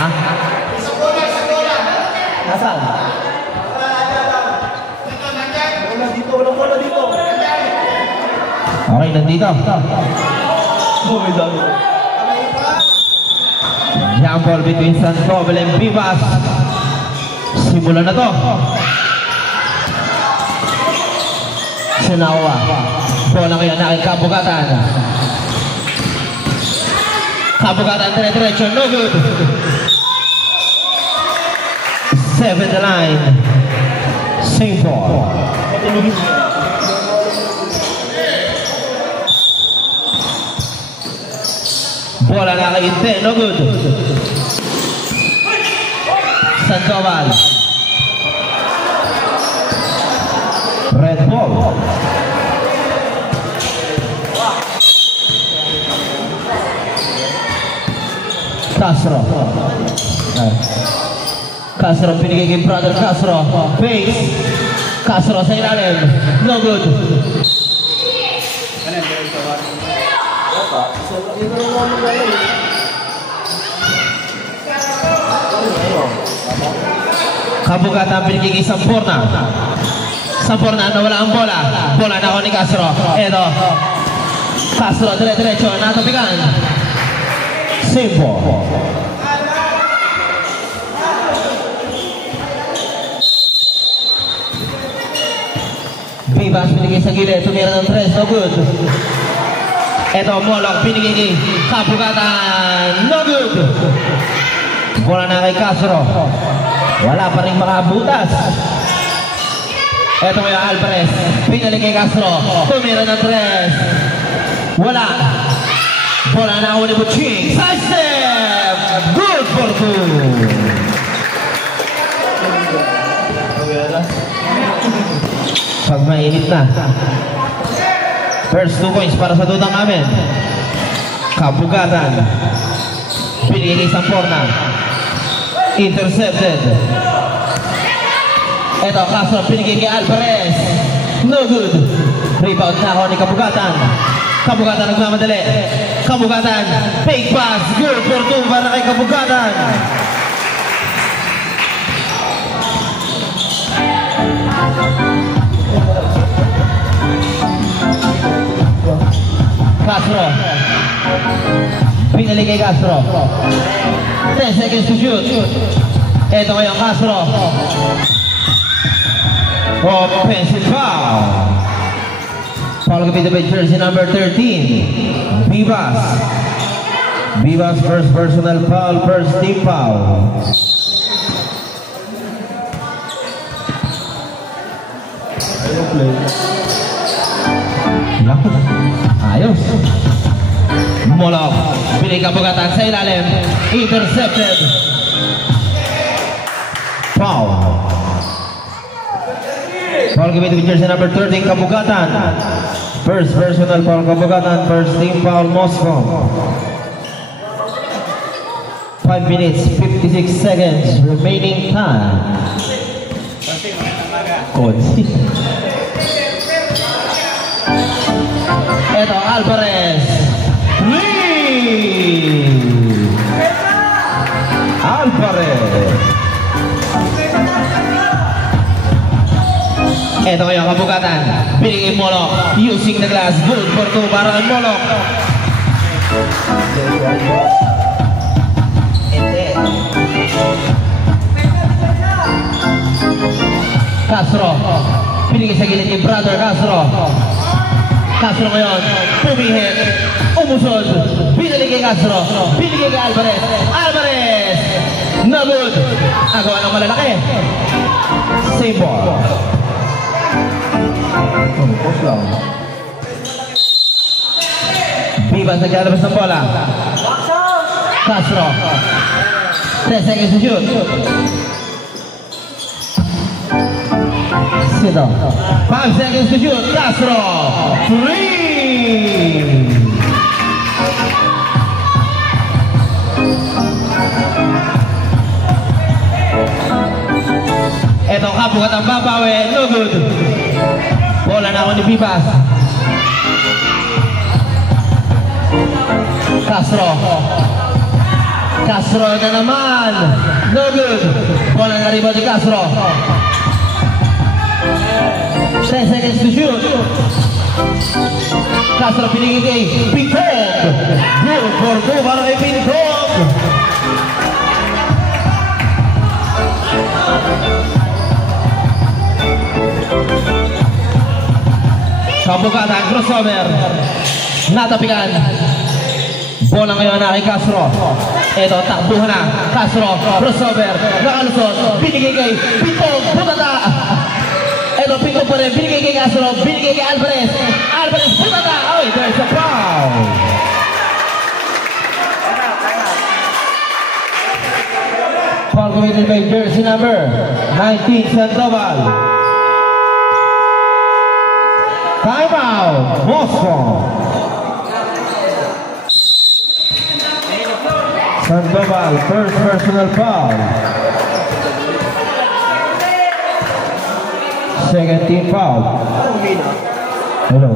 Ha? Nasaan? Walang bola dito. Okay, nandito. Young ball between San Cobel and Vivas. Simulan na to. Sinawa. Bola ngayon na kay Kabugatan. Kabugatan dire-diretso. No good. 7 the line. Same ball. Bola na kay Inte. No good. San Cobel. Red ball. Castro. Castro pinigay kay brother Castro. Face. Castro sa ilalim. No good. Kabugatan pinigay kay Sampurna. Sampurna nawala ang bola. Bola na ako ni Castro. Eto. Castro dire-diretso. Natapikan. Simple. Vivas binigay sa gilid, tumira ng 3, no good. Eto, Molok binigay kay Kabugatan, no good. Bola na kay Castro. Wala pa rin makabutas. Eto yung Alvarez, pinalik kay Castro, tumira ng 3. Wala. Bola na ako ni Butching. Side step! Good for 2. Pag mainit na. First 2 points para sa dudang namin. Kabugatan. Pinigay kay Sampurna. Intercepted. Eto, Castro pinigay kay Alvarez. No good. Rebound na ako ni Kabugatan. Kabugatan nagmamadali. Kabugatan, fake pass, good for 2 para kay Kabugatan. Castro. Pinali kay Castro. 10 seconds to shoot. Ito ngayon Castro. Offensive foul. Foul committed by jersey number 13, Vivas. Vivas first personal foul, first team foul. Ayos. Molok. Pinay Kabugatan sa ilalim. Intercepted. Foul. Foul committed by jersey number 13, Kabugatan. First personal foul Kabugatan, first team foul Moscow. 5 minutes, 56 seconds remaining time. Konsi. Eto Alvarez. Alvarez. Ito ngayon Kabugatan. Binigay Molok. Using the glass. Good for 2 para kay Molok. Castro. Binigay sa gilid ni brother Castro. Castro ngayon. Pumihit. Umusod. Binigay kay Castro. Binigay kay Alvarez. Alvarez. No good. Agawa ng malalaki. Same ball. Vivas naglalabas ng bola. Castro. 10 seconds to shoot. Sito. 5 seconds to shoot. Castro. 3. Eto Kabugatan babawi. No good. Bola na ako ni Vivas. Castro. Castro na naman. No good. Bola na rebound ni Castro. 10 seconds to shoot. Castro pinigil kay Pintog. Good for two para kay Pintog. Kabukatan, crossover. Natapikan. Bola ngayon na kay Castro. Ito, takbuhan na. Castro, crossover. Nakalusot. Binigay kay Pintog. Butata. Ito, Pintog pa rin. Binigay kay Castro. Binigay kay Alvarez. Alvarez, butata. Oh, there's a foul. Foul committed by jersey number 19, Sandoval. Time out, Moscow. Sandoval, first personal foul. Second team foul. Hello.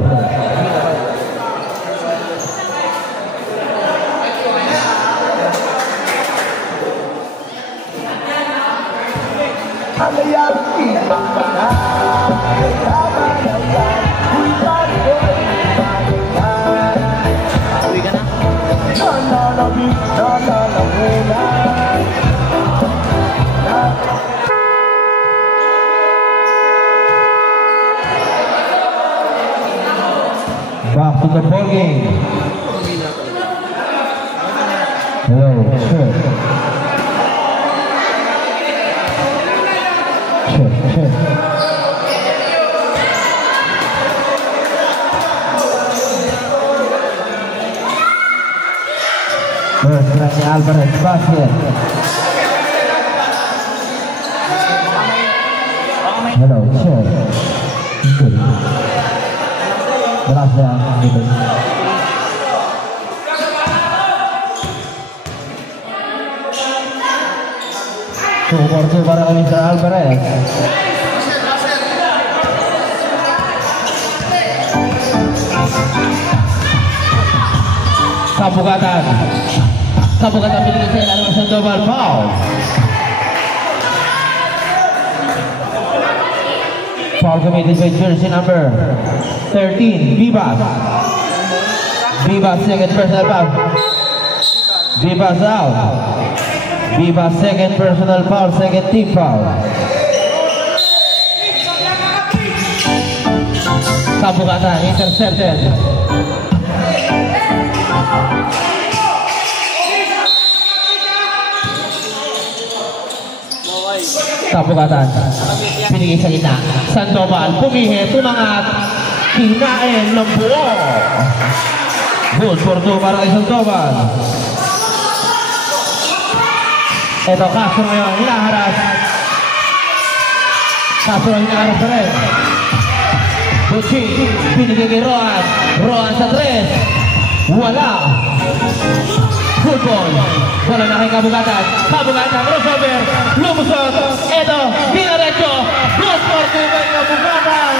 Back to the ball game. Hello, check. Check. First Alvarez basket. Hello, check. Good. Gracias. Por para Mr. Alvarez. Kabukatan binigay sa ilalim ng Sandoval, foul. Foul committed by jersey number 13, Vivas. Vivas, second personal foul. Vivas out. Vivas, second personal foul, second team foul. Kabukatan, intercepted. Kabukatan, pinigay sa gitna. Sandoval, pumihit, tumangat, kinain ng buo. Good for two para kay Sandoval. Ito, Castro ngayon, hinaharas. Castro hinaharas pa rin. Bucci, pinigay kay Roan. Roan sa tres. Wala. Good ball. Bola na kay Kabukatan. Kabukatan, crossover. Lumusot. Ito, dinaretso. Good for two kay Kabukatan.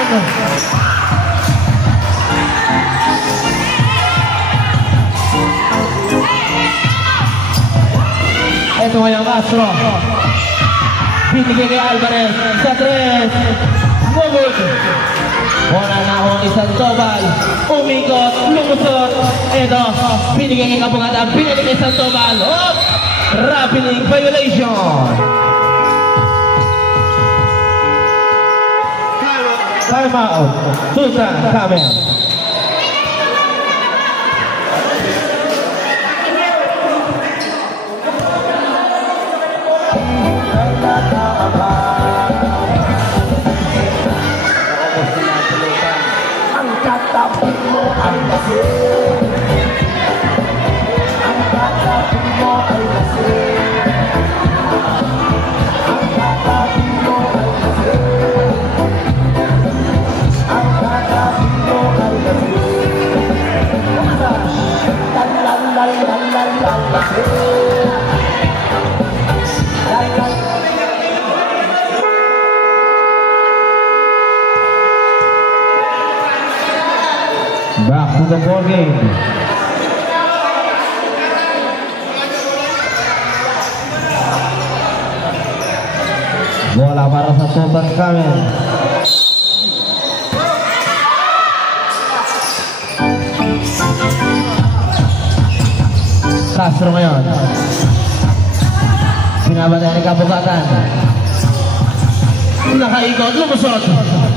Ito ngayon Castro. Binigay kay Alvarez. Sa tres. No good. Bola na ako ni Sandoval. Umikot. Lumusot. Ito. Binigay kay Kabukatan. Binigay kay Sandoval. Oh! Rappelling violation. Time out. Susan Camel. Angkat tapimu ay lasing. Angkat tapimu ay lasing. Angkat tapimu ay lasing. Angkat tapimu ay lasing. Back to the ball game. Bola para sa Tutankhamen. Castro ngayon. Pinabatayan ni Kabugatan. Nakaikot, lumusot.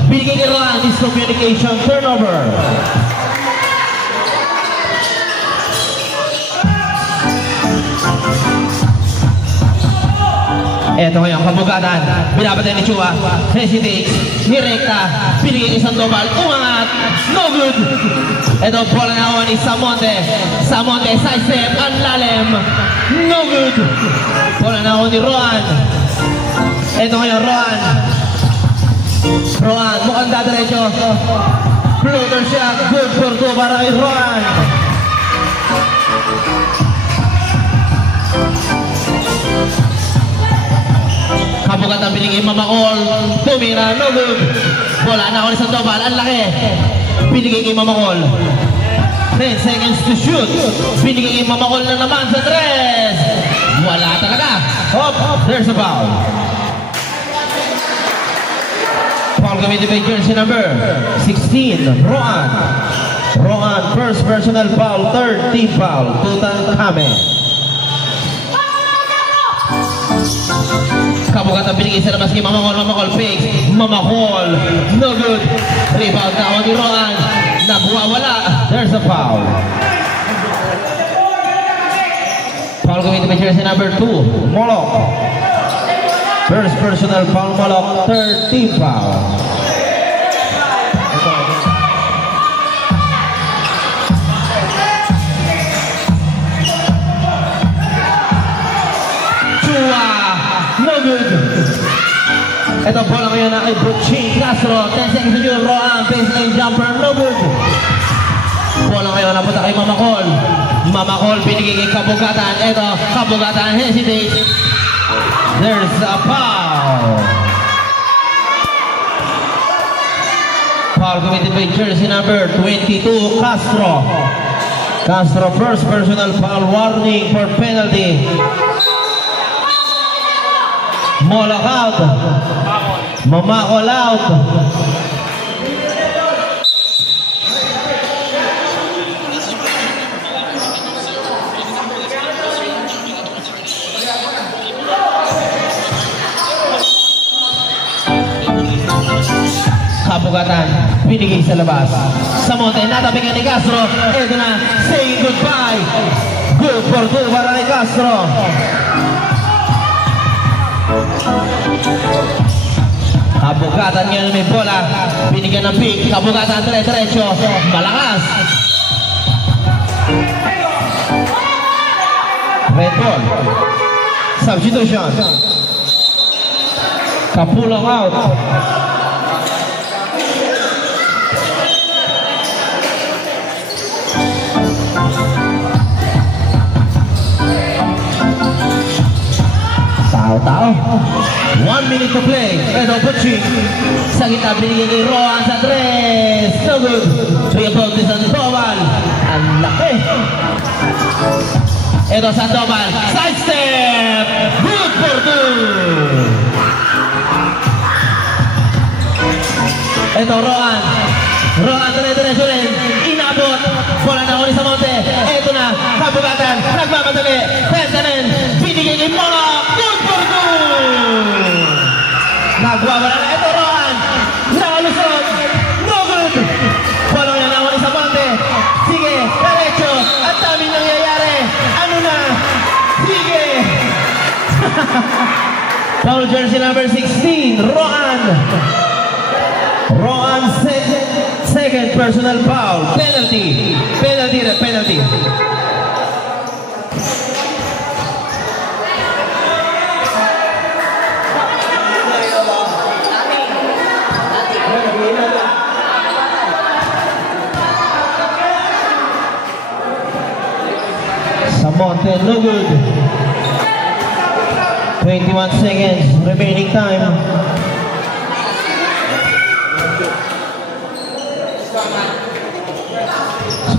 Binigay ni Roan, miscommunication, turnover. Eto ngayon, Kabugatan. Binabatayan ni Chua. Hesitates. Nirekta. Binigay isang dobal. Umangat. No good. Eto, bola na ako ni Samonte. Samonte, side step. Ang lalim. No good. Bola na ako ni Roan. Eto ngayon, Roan. Roan, mukhang dadiretso. Floater siya. Good for two para kay Roan. Kabugatan binigay Mamakol. Tumira, no good. Bola na ako ni Sandoval. Ang laki. Binigay kay Mamakol. 10 seconds to shoot. Binigay kay Mamakol na naman sa tres. Wala talaga. Hop, there's a foul. Foul committed by jersey number 16, Roan. Roan, first personal foul, third team foul, Tutankhamen. Kabugatan binigay sa labas kay Mamakol. Mamakol fakes. Mamakol, no good. Rebound na ako ni Roan. Nagwawala. There's a foul. Foul committed by jersey number 2, Molok. First personal foul, Molok. Third team foul. Chua, no good. Ito bola ngayon na kay Butching Castro. 10 seconds to shoot. Roan, baseline jumper, no good. Bola ngayon na punta kay Mamakol. Mamakol binigay kay Kabugatan. Ito, Kabugatan hesitates. There's a foul. Foul committed by jersey number 22, Castro. Castro, first personal foul, warning for penalty. Molok out. Mamakol out. Kabugatan, binigay sa labas. Samonte, natabigan ni Castro. Ito na, saying goodbye. Good for two para kay Castro. Kabugatan ngayon may bola. Binigyan ng pick. Kabugatan, dire-diretso. Malakas. Red ball. Substitution. Kapulong out. Tao. 1 minute to play. Edo Butching. Sa gitna binigay kay Roan sa tres. No good. 3 about ni Sandoval. Ang laki. Edo Sandoval. Side step. Good for two. Edo Roan. Roan dire-diretso rin. Inabot. Bola na uli sa Monte. Edo na. Kabugatan. Nagmamadali. Pentanen. Binigay kay Molok. Good for two. Nagwawala na. Edo Roan. Nakalusot. No good. Bola na uli sa Monte. Sige. Diretso. At daming nangyayari. Ano na? Sige. Foul jersey number 16. Roan. Roan second personal foul. Penalty. Samonte, no good. 21 seconds remaining time.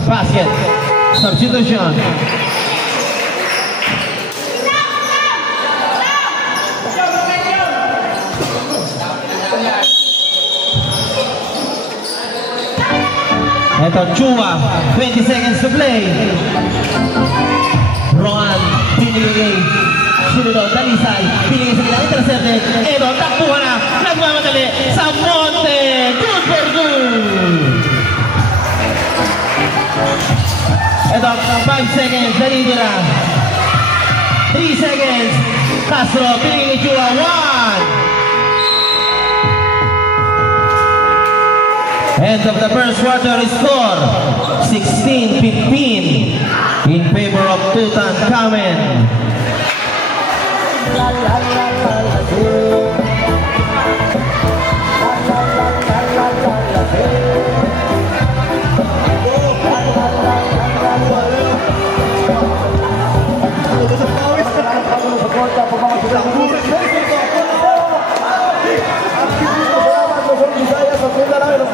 Basket. Substitution. Ito, Chua. 20 seconds to play. Roan, pinigay. Sinunod, Dalisay. Pinigay sa kailangan, intercepted. Ito, takbuhan na. Nagmamadali sa Monte. Good for good. Ito, 5 seconds. Dalidira. 3 seconds. Castro, pinigay kay Chua. 1. End of the first quarter score 16-15 in favor of Tutankhamen.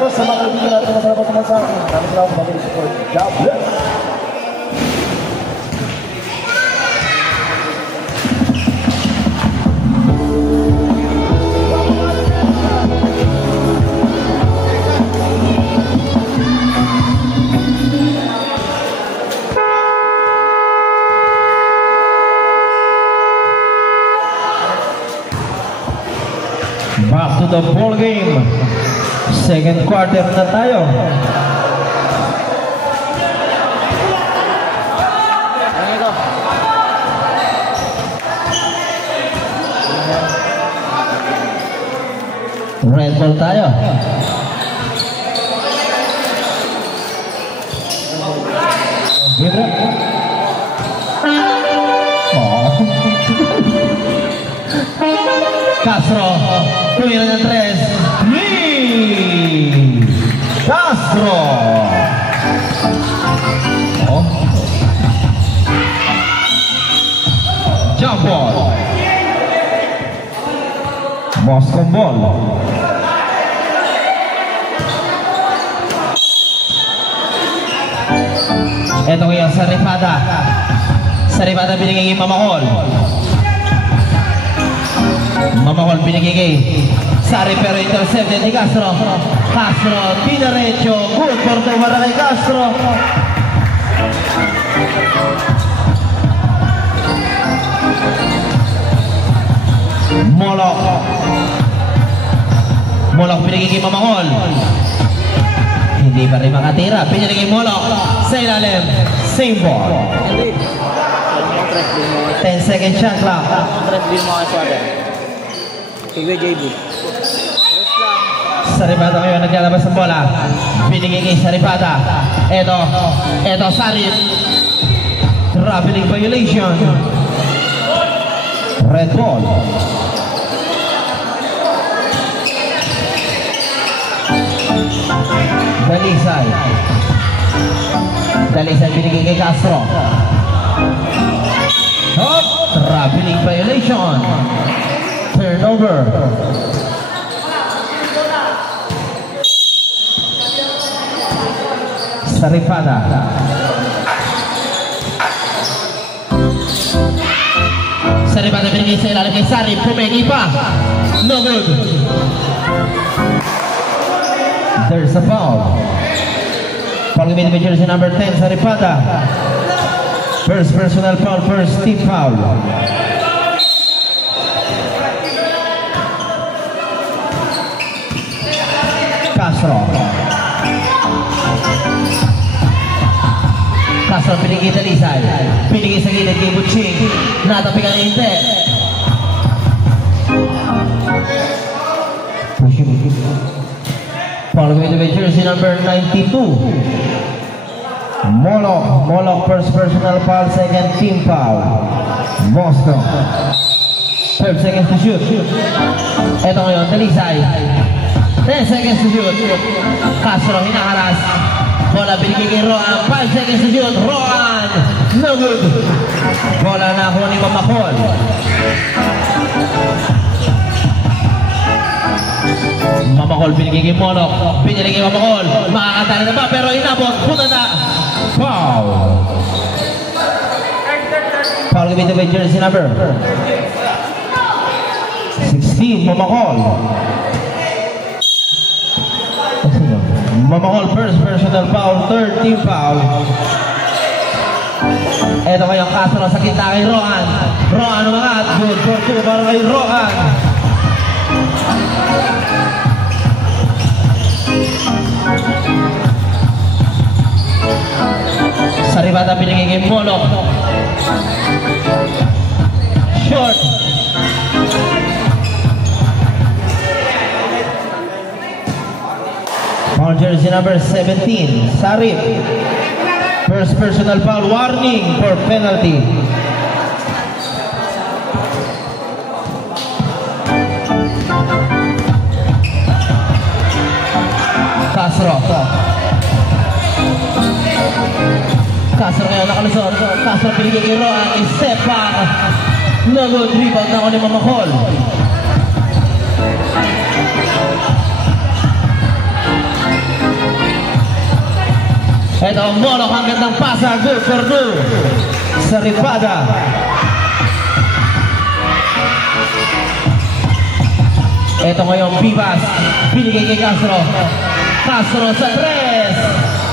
Sa mga kaibigan natin na salamat naman sa akin. Kami salamat sa mga support. God bless! Back to the ball game. Second quarter na tayo. Red ball tayo. Gitu. Oh. Castro, tumira ng 3. Castro. Oh. Jump ball. Moscow ball. Ito yung Saripata. Saripata binigay kay Mamakol. Mamakol binigay kay Sari pero intercepted ni Castro. Castro, dinaretso. Good for the para kay Castro. Molok. Molok binigay kay Mamakol. Hindi pa rin makatira. Pinili kay Molok sa ilalim. Same ball. 10 second shot clock. Saripata ngayon naglalabas ng bola. Binigay kay Saripata. Eto Sarip. Traveling violation. Red ball. Dalisay binigay kay Castro. Hop, traveling violation. Turnover. Saripata. Saripata binigay sa ilalim kay Sarip. Pumegi pa. No good. There's a foul. Foul committed by jersey number 10, Saripata. First personal foul, first team foul. Castro. Castro pinigay Dalisay. Pinigay sa gilid kay Butching. Natapikan na hindi. Foul committed by jersey number 92. Molok first personal foul, second team foul. Moscow. 12 seconds to shoot. Ito ngayon, Dalisay. 10 seconds to shoot. Castro hinaharas. Bola binigay kay Roan. 5 seconds to shoot. Roan. No good. Bola na ako ni Mamakol. Mamakol binigay kay Molok. Binigay kay Mamakol. Makakatali na ba? Pero inabot. Punta na. Foul. Foul committed by jersey number 16, Mamakol. Mamahol, first personal foul, third team foul. Ito ngayong Castro sa kita kay Roan. Roan umangat, good for two para kay Roan. Saribada binigay kay Molok. Short. On jersey number 17, Sarip. First personal foul, warning for penalty. Castro. Castro ngayon nakalusot. Castro binigay kay Roan. Step back. No good. Rebound na ako ni Mamahol. Ito ang Molok, ang gandang pasa, good for two. Saribada. Ito ngayong Vivas, binigay kay Castro. Castro sa tres.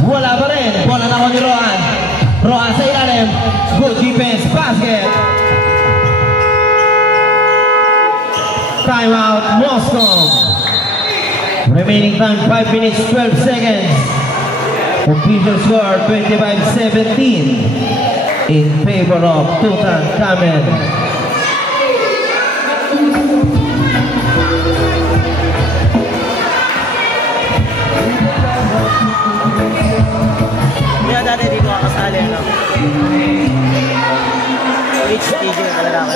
Wala pa rin. Bola na ako ni Roan. Roan sa ilalim. Good defense, basket. Timeout, Moscow. Remaining time 5 minutes 12 seconds. Official score 25-17 in favor of Tutankhamen. Hindi dati di ko kasali, no? HTJ talaga ako.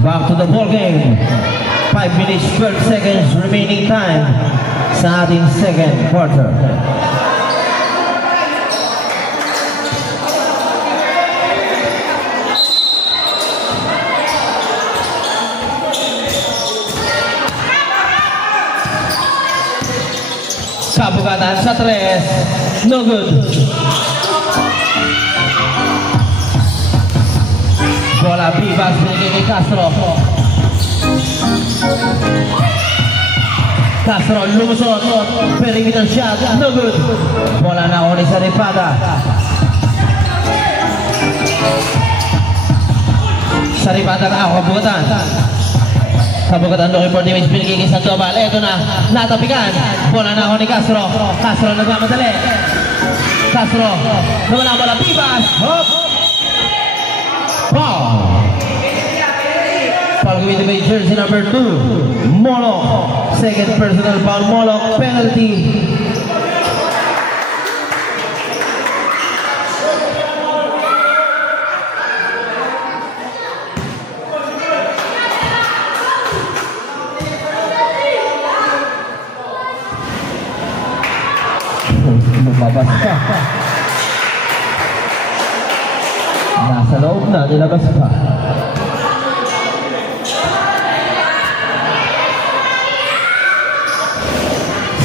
Back to the ball game. 5 minutes 12 seconds remaining time sa ating second quarter. Kabugatan sa tres. No good. Bola Vivas binigay kay Castro. Castro lumusot. Perimeter shot. No good. Bola na ako ni Saribada. Saribada na ako. Kabugatan. Kabugatan looking for damage. Binigay kay Sandoval. Ito na. Natapikan. Bola na ako ni Castro. Castro nagmamadali. Castro. Nawala bola. Vivas. Hop. Foul. Foul with the jersey number 2, Molok. Second personal foul, Molok. Penalty. Lumabas ka. Nasa loob na, nilabas pa.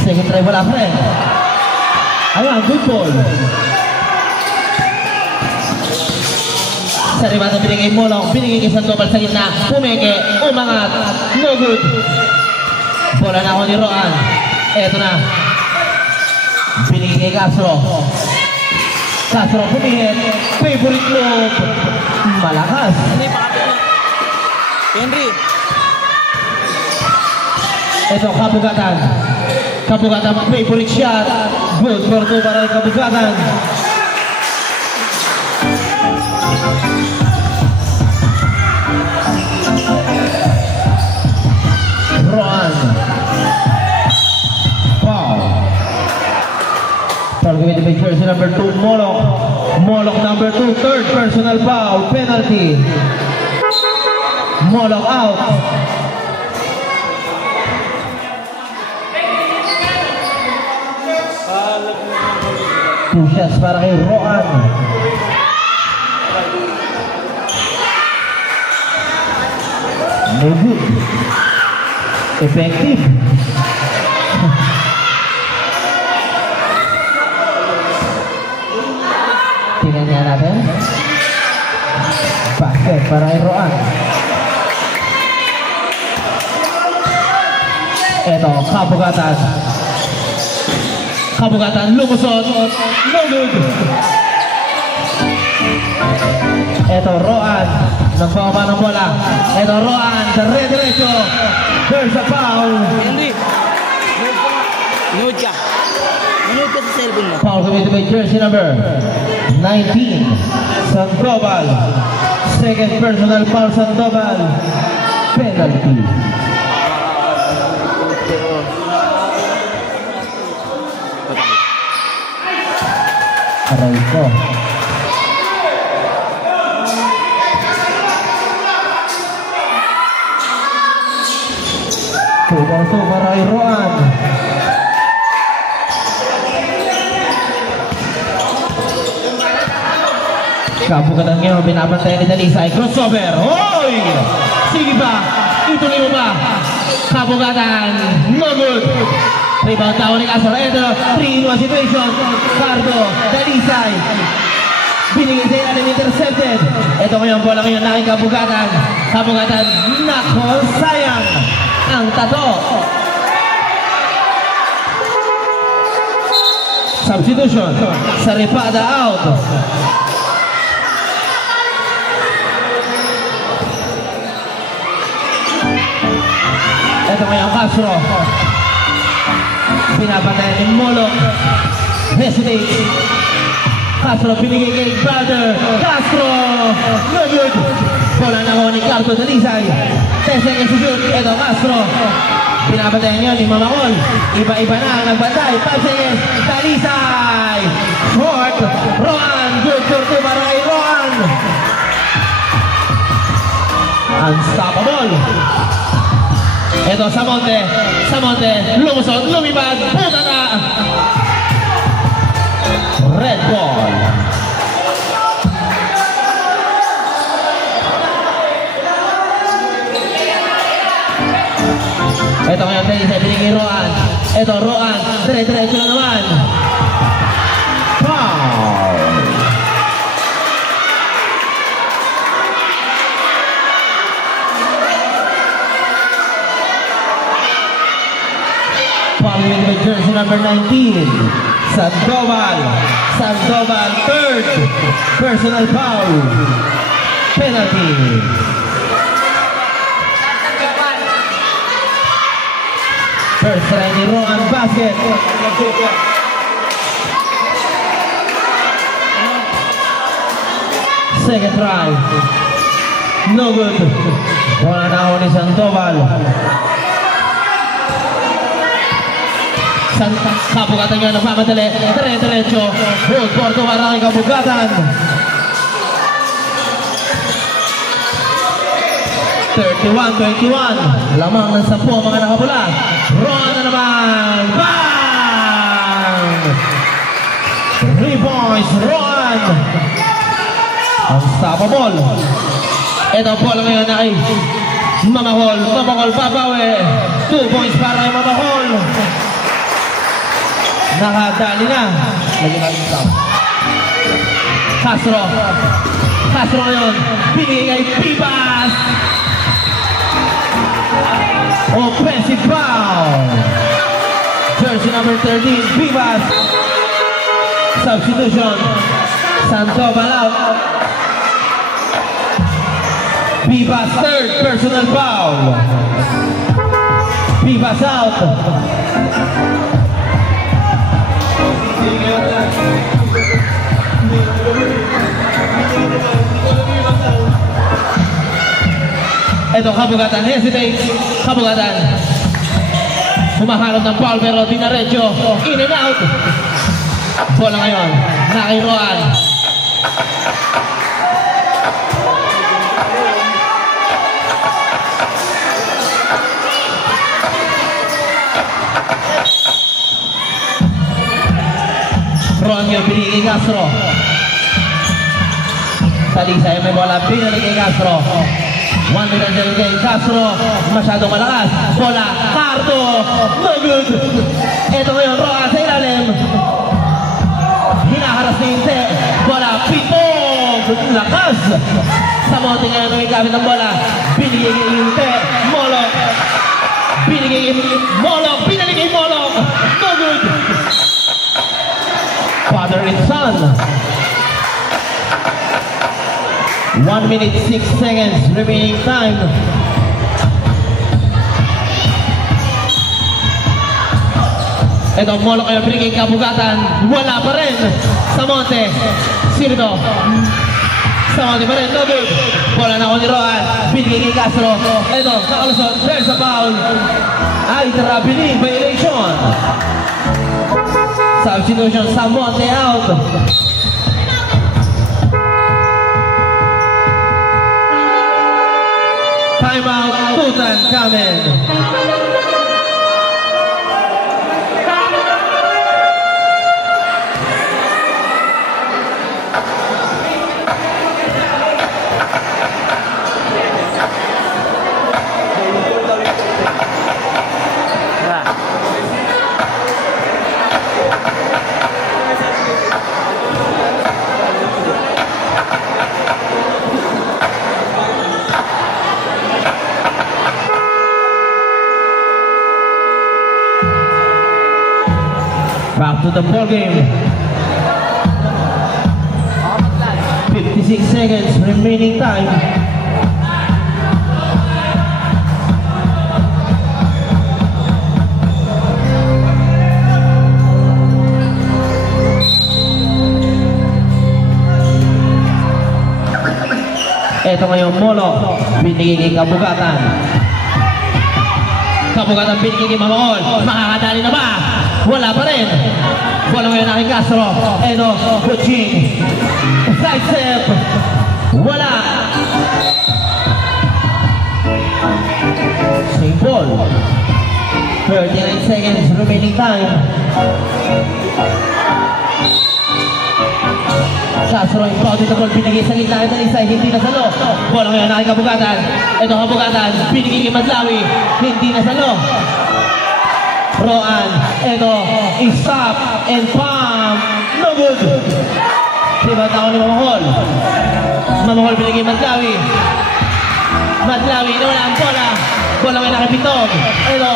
Second try, wala pa rin. Ayan, good ball. Saribada binigay Molok, binigay kay Sandoval sa gitna. Pumeke, umangat, no good. Bola na ako ni Roan. Eto na. Binigay kay Castro. Castro pumihit. Favorite move. Malakas. Hindi, pakapit. Henry. Ito, Kabugatan. Kabugatan, favorite shot. Good for two para Kabugatan. Roan. Wow. Targeted by jersey number 2, Molok. Molok number 2, third personal foul, penalty. Molok out. Two shots para kay Roan. No good. Effective. Tingnan nga natin. Basket para kay Roan. Ito, kabugatan. Kabugatan, lumusot. No good. Ito, Roan. Nagpapapa ng bola. Ito, Roan. Dire-diretso. There's a foul. Henry. Manood ka. Manood ka sa cellphone mo. Foul committed by jersey number 19. Sandoval. Second personal foul, Sandoval. Penalty. Aray ko. Super ay Roan. Kabugatan ngayon, binabantayan ni Dalisay. Crossover. Hoy! Sige ba? Ituloy mo ba? Kabugatan. No good. Rebound tao ni Castro. Ito, 3-in-1 situation. Cardo, Dalisay. Binigay sa ilalim, intercepted. Ito ngayon, bola ngayon, naking kabugatan. Kabugatan, nako, sayang. Ang tato. Substitution. Saripada out. Ito ngayon, Castro. Pinapatayan ni Molo. Hesitate. Castro binigay kay brother. Castro. No good. Bola na ako ni Cardo Dalisay. 10 seconds to shoot. Ito, Castro. Pinapatayan niya ni Mamacol. Iba-iba na ang nagbantay. 5 seconds. Dalisay. Short. Roan. Good for 2 para kay Roan. Unstoppable. Ito, Samonte. Samonte. Lumusot. Lumipad. Puta na. Red ball. Ito ngayon tayo sa binigay Roan. Ito Roan. Dire-diretso na naman. Foul. Following by jersey number 19. Sandoval. Sandoval, third personal foul. Penalty. First try ni Roan, basket. Second try. No good. Bola na ako ni Sandoval. Kabugatan nga nagmamadali. Dire-diretso. Hold Porto para kay Kabugatan. 31-21. Lamang ng 10 mga nakapula. Roan na naman. Bang! 3 points. Roan. Unstoppable. Ito ang bola ngayon na kay Mamacol. Mamacol babawi. 2 points para kay Mamacol. Nakadali na. Castro. Castro ngayon. Binigay kay Pibas. Offensive foul. Jersey number 13, Pibas. Substitution. Sandoval out. Pibas third personal foul. Pibas out. Ito, Kabugatan, hesitate. Kabugatan. Humahalot ng foul pero dinaretso. In and out. Bola ngayon. Nakay Roan. Roan yung binigay kay Castro. Dalisay may bola. Binigay kay Castro. 1 minute kay Castro. Masyadong malakas. Bola. Cardo. No good. Ito ngayon. Roan sa ilalim. Hinaharas ni Inte. Bola. pitong lakas. Sa monte ngayon ang igamit ng bola. Binigay kay Inte, Molok. Binigay kay Molok, binigay kay Molok. No good. Father and son. 1 minute 6 seconds remaining time. Ito, Molok kayo, binigay kabugatan. Wala pa rin sa monte. Sino to? Sa monte pa rin, no good. Bola na ako ni Roan. Binigay kay Castro. Ito, nakalusot. There's a foul. Ay, traveling violation. Substitution sa monte out. Timeout, Tutankhamen. Back to the ball game. 56 seconds remaining time. Ito ngayon Molok, binigay kay Kabugatan. Kabugatan binigay kay Mamangol. Makakadali na ba? Wala pa rin. Bola ngayon na kay Castro. Eno, Kuching. Side step. Wala. Same ball. 39 seconds remaining time. Castro yung ball dito ball. Binigay sa gitna. Ito isa. Hindi na salo. Bola ngayon na kay Kabugatan. Ito Kabugatan. Binigay kay Madlawi. Hindi na salo. Roan, ito, stop and pump, no good. Diba tao ni Mamahol? Mamahol binigay Madlawi. Madlawi, nawala ang bola. Bola ngayon nakapitong. Ito,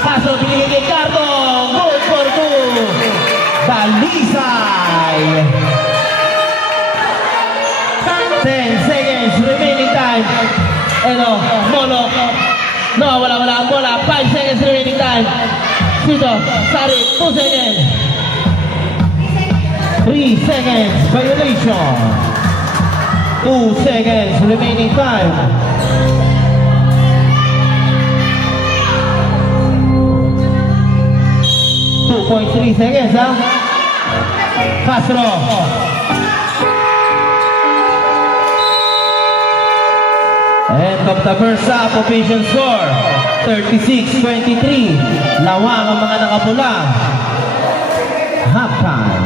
Castro binigay kay Cartong. Good for two. Dalisay. 10 seconds remaining time. Ito, Molok. No, wala ang bola. 5 seconds remaining time. Sito, Sari, 2 seconds. 3 seconds violation. 2 seconds remaining time. 2.3 seconds, ha? Castro. End of the first half, official score 36-23. Lawang ang mga nakapula. Half time.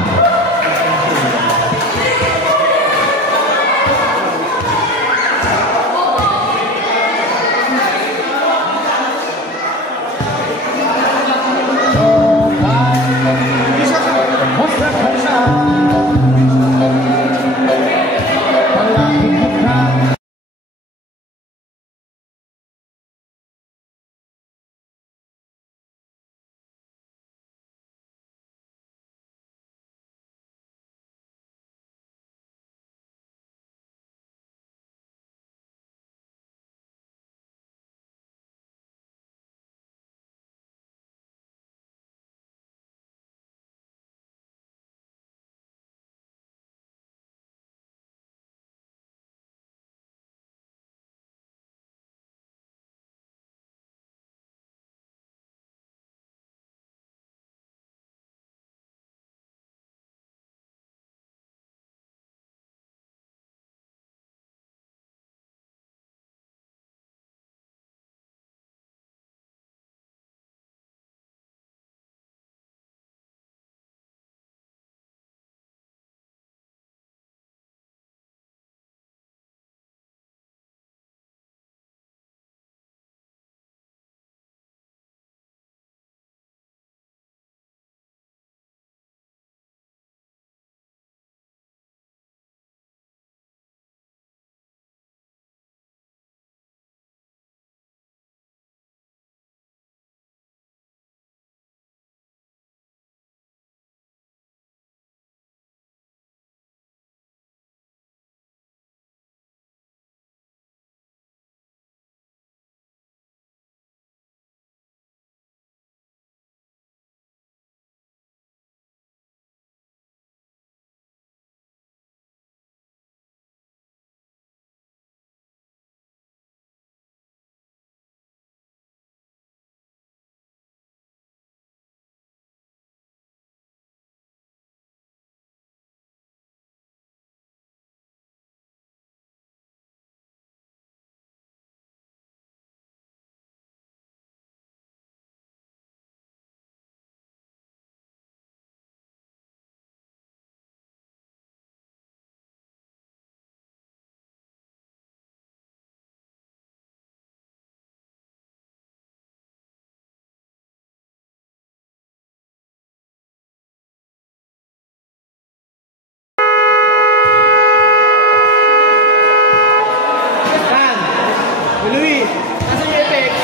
Nasa yung effect?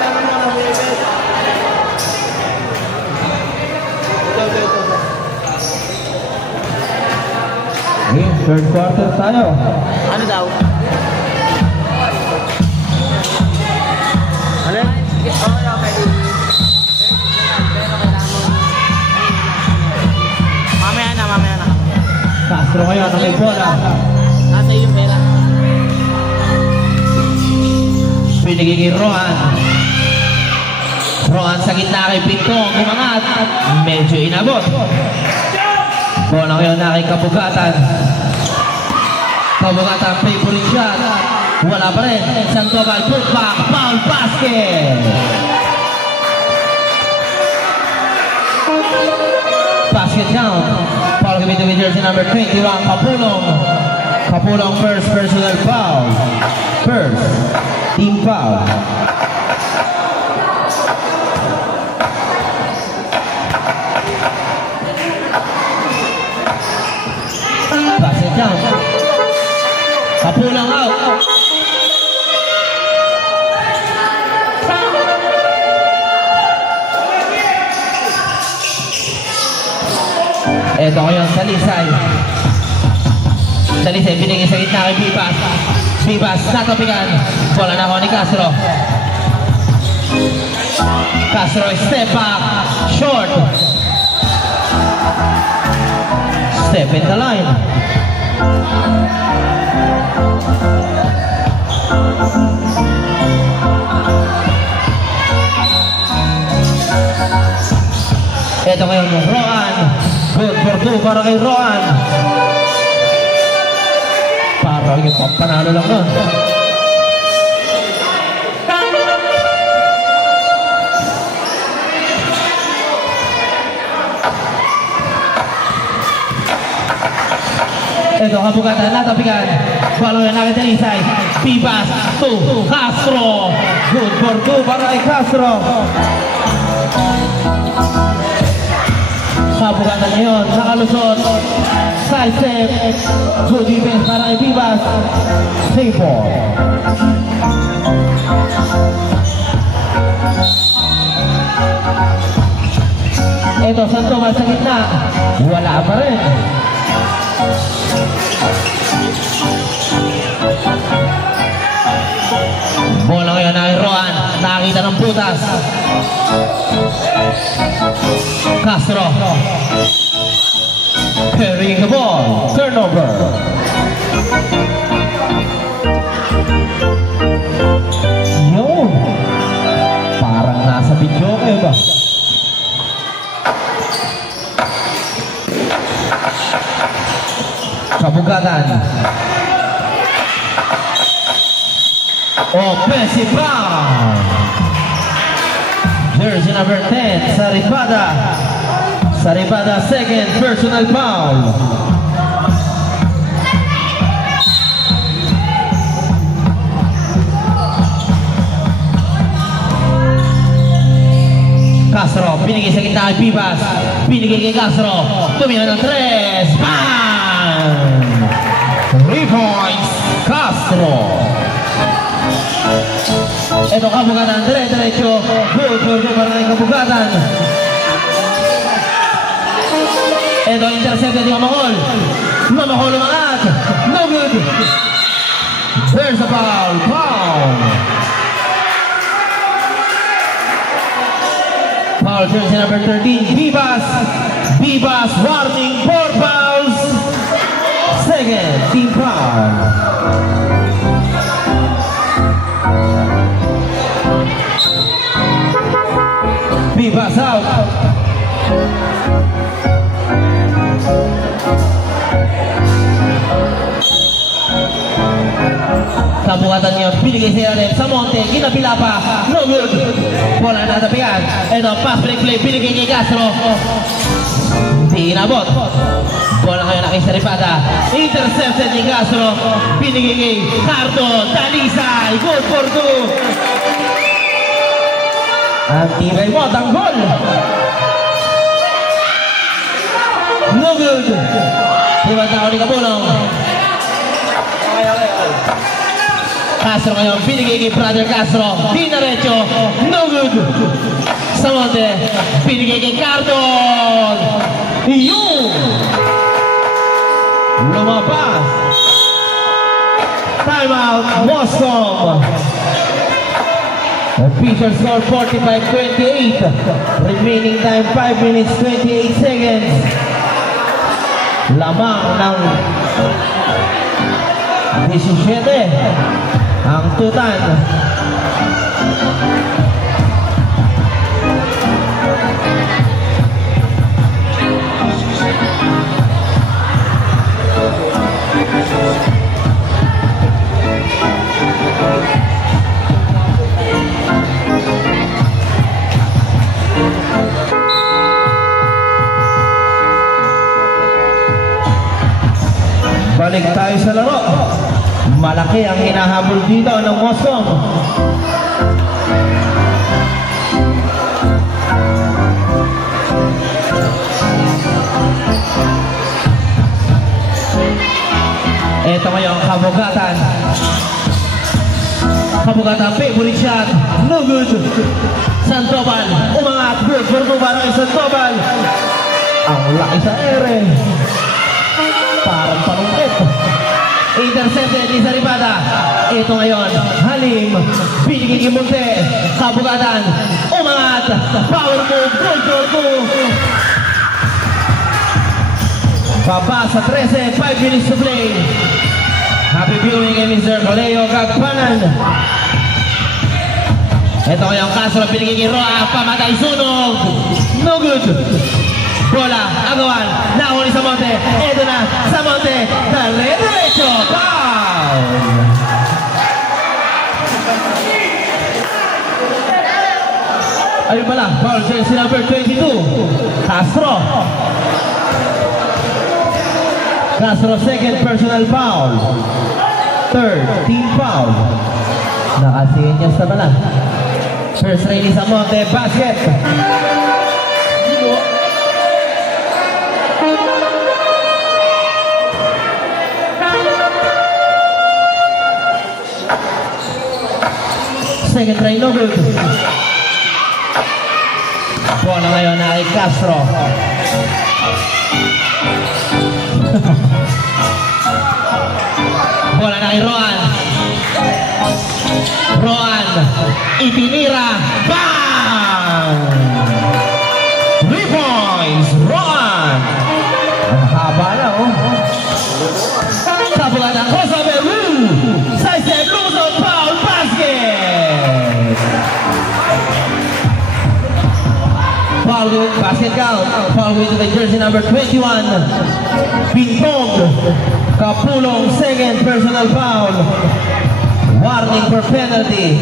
Sama mo na yung effect. Ito. Okay, third quarter tayo. Ano daw? Ano? Oo, pwede. Pero kailangan mo. Mamaya na. Castro ngayon ang may bola. Nasa iyo yung pera. Binigay kay Rohan. Rohan sa gitna kay Pintong. Umangat. Medyo inabot. Bola ngayon na kay Kabugatan. Kabugatan favorite shot. Wala pa rin. Sandoval putback. Foul basket. Basket count. Foul committed with jersey number 21. Kapulong. Kapulong first personal foul. First team foul. Basket count. Kapulong out. Ito ngayon sa Lisay. Sa Lisay, binigay sa gitna kay Bibas. Bibas, natapigan. Bola na ako ni Castro. Castro, step back. Short. Step in the line. Ito ngayon yung Rohan. Good for two para kay Rohan. Para yung pampanalo lang nun. Ito, Kabugatan, natapigan. Follow yan natin Lisay. Bibas, 2, Castro. Good for 2 para kay Castro. Kabugatan ngayon, nakalusot. Side step. Good defense para kay Bibas. 3-4. Ito, Sandoval sa gitna. Wala pa rin. Bola ngayon ay Rohan. Nakakita ng putas. Castro. Carrying the ball. Turnover. Yun. Parang nasa video kayo ba? Kabugatan. Offensive foul. Jersey number 10, Saripata. Saripata second personal foul. Castro, binigay sa gitna kay Bibas. Binigay kay Castro. Tumira ng 3. Bang! 3 points, Castro. Ito Kabugatan, dire-diretso. Good para kay Kabugatan. Ito intercepted yung Mamahol. Mamahol umangat. No good. There's a foul. Foul. Foul jersey number 13. Bibas. Bibas warning 4 fouls. Second team foul. Bibas out. Kabugatan niya, binigay sa ilalim sa Monte, ginapila pa, no good. Bola na natapigan. Ito, pass break play, binigay kay Castro. Hindi inabot. Bola kayo na kay Saripata. Intercepted ni Castro. Binigay kay Cardo, Talisay, good for 2. Ang tibay mo, tanggol. No good. Diba tao ni Kapulong. Castro ngayon, binigay kay Brother Castro. Dinaretso, no good. Samonte, binigay kay Cardon. Yung lumabas. Time out, Moscom. Official score 45-28. Remaining time 5 minutes 28 seconds. Lamang ng 17 ang tutan. Balik tayo sa laro. Malaki ang hinahabol dito ng Moscom. Ito ngayon, Kabugatan. Kabugatan, favorite shot. No good. Sandoval, umangat. Good for Tubarang Sandoval. Ang laki sa ere. Parang panungkit. Intercepted ni Saripata. Ito ngayon, Halim. Binigay kay Monte. Kabugatan, umangat. Power move. Goal, goal. Baba sa 13, 5 minutes to play. Happy viewing kay Mr. Leo Gagpanan. Ito ngayon, Castro. Binigay kay Roa. Pamatay sunog. No good. Bola, agawan, nahuli sa Monte. Ito na, sa Monte. Dare-derecho, foul! Ayun pala, foul jersey number 22. Castro. Castro, second personal foul. Third, team foul. Nakasinyas na pala. First rainy sa Monte, basket. Second try, no good. Bola ngayon na kay Castro. Bola na kay Roan. Roan, itinira. Bang! 3 points, Roan. Ang haba na, oh. Kabugatan, crossover, side-step, Luzon, foul, basket! Foul, basket count. Foul with the jersey number 21. Bintog, Kapulong, second personal foul. Warning for penalty.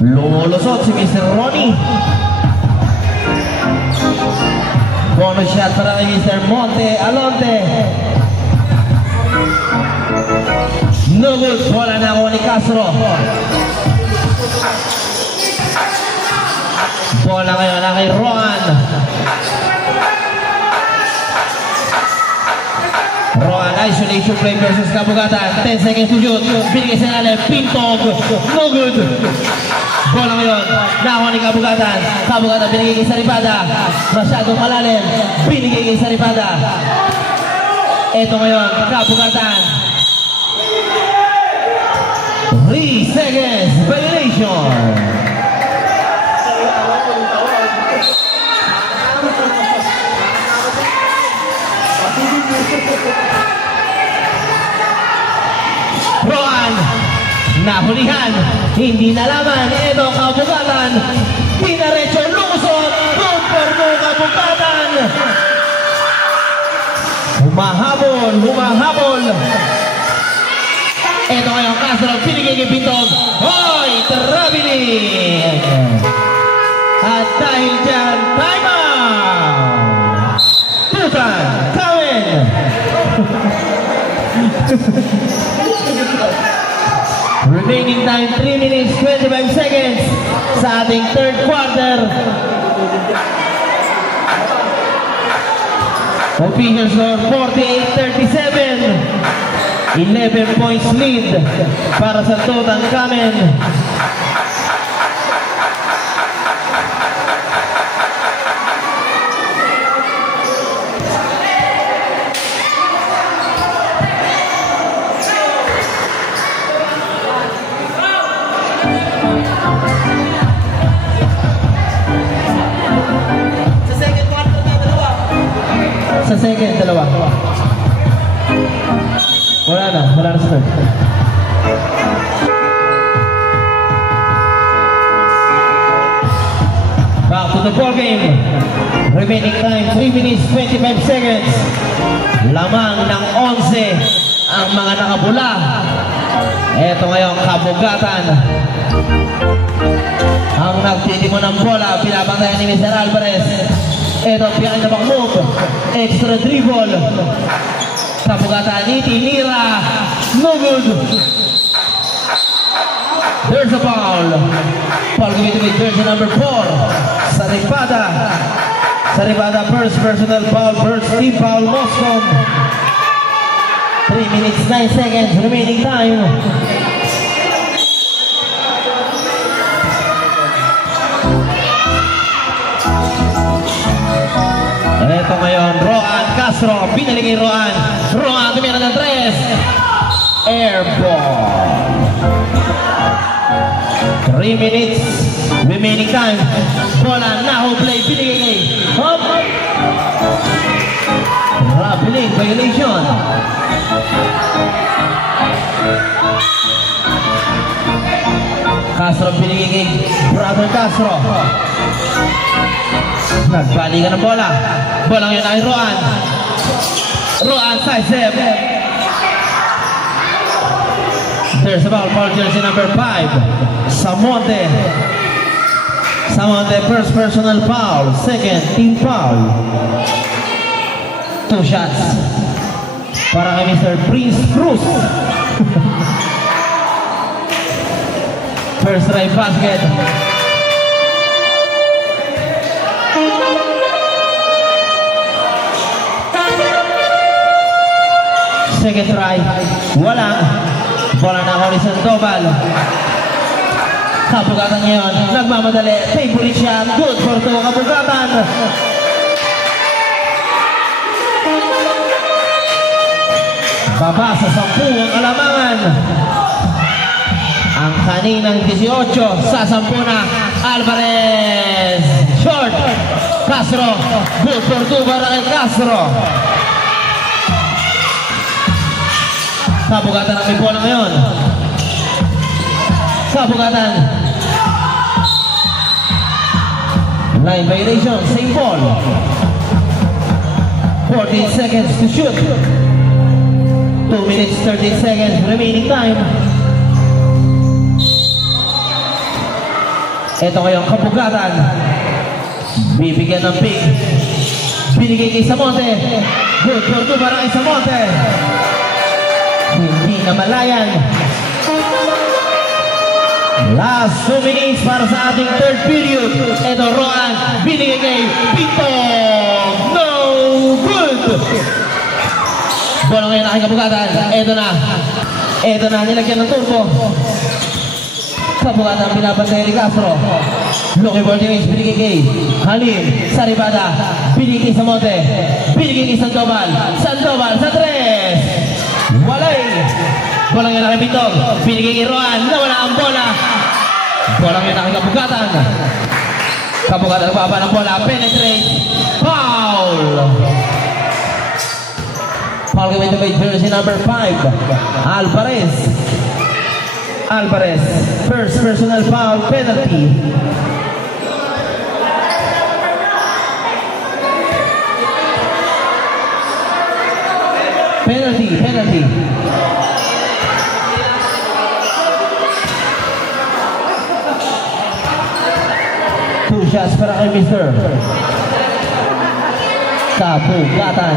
Lumulusot si Mr. Ronnie. Bonus shot para kay Mr. Monte Alonte. No good. Bola na ako ni Castro. Bola ngayon na kay Roan. Roan, isolation play versus Kabugatan. 10 seconds to shoot. Binigay sa lalim. Pintog. No good. Bola ngayon. Nakuha ni Kabugatan. Kabugatan binigay kay Saripata. Masyadong malalim. Binigay kay Saripata. Ito ngayon. Kabugatan. 3 seconds. Violation. Roan, nahulihan, hindi nalaman. Ito, Kabugatan, dinaretso, lusot, super mo, Kabugatan. Humahabol. Ito ngayon, Castro, pinigay kay Bintog. Hoy, traveling. At dahil dyan, time out. Tutan, Kawin. Remaining time 3 minutes 25 seconds sa ating third quarter. Official score 48-37. 11 points lead para sa Tutankhamen. Sa second, dalawa. Wala na sa third. Back to the ball game. Remaining time 3 minutes 25 seconds. Lamang ng 11 ang mga nakabula. Ito ngayon kabugatan. Ang nagtitimo ng bola, pinabantayan ni Mr. Alvarez. Ito behind the back move. Extra dribble. Kabugatan ni Tinira. No good. There's a foul. Foul committed with jersey number 4. Saripata. Saripata first personal foul. First team foul Moscom. 3 minutes 9 seconds remaining time. Ito ngayon, Roan Castro, pinaligay Roan. Roan, tumira ng 3. Airball. 3 minutes remaining time. Bola, Naho play, pinigay. Hop! Rappling, violation. Castro, pinigay. Brother Castro. Nagbalikan ng bola. Bola ngayon ay Roan. Roan side step. There's a foul jersey number 5. Samonte. Samonte first personal foul. Second team foul. 2 shots para kay Mr. Prince Cruz. First try basket. Second try, wala. Bola na ako ni Sandoval. Kabugatan ngayon, nagmamadali. Favorite shot, good for to Kabugatan. Baba sa 10 ang alamangan. Ang kaninang 18 sa 10 na Alvarez. Short. Castro, good for to para kay Castro. Kabugatan ang may bola ngayon. Kabugatan. Line violation, same ball. 14 seconds to shoot. 2 minutes 13 seconds remaining time. Ito ngayon, kabugatan. Bibigyan ng pick. Binigay kay Samonte. Good for two para kay Samonte. Hindi na malayan. Last 2 minutes para sa ating third period. Ito Roan, binigay kay Pito. No good. Bola ngayon aking kabugatan. Ito na, nilagyan ng turbo. Kabugatan pinapantay ni Castro. Lucky ball damage, binigay kay Halim. Saribada, binigay kay Samonte. Binigay kay Sandoval. Sandoval sa 3. Walay. Bola ngayon aking Bitog. Binigay kay Roan. Nawala ang bola. Bola ngayon aking kabugatan. Kabugatan nagbaba ng bola. Penetrate. Foul. Foul committed by jersey number 5. Alvarez. Alvarez. First personal foul penalty. Penalty. 2 shots para kay Mr. Kabugatan.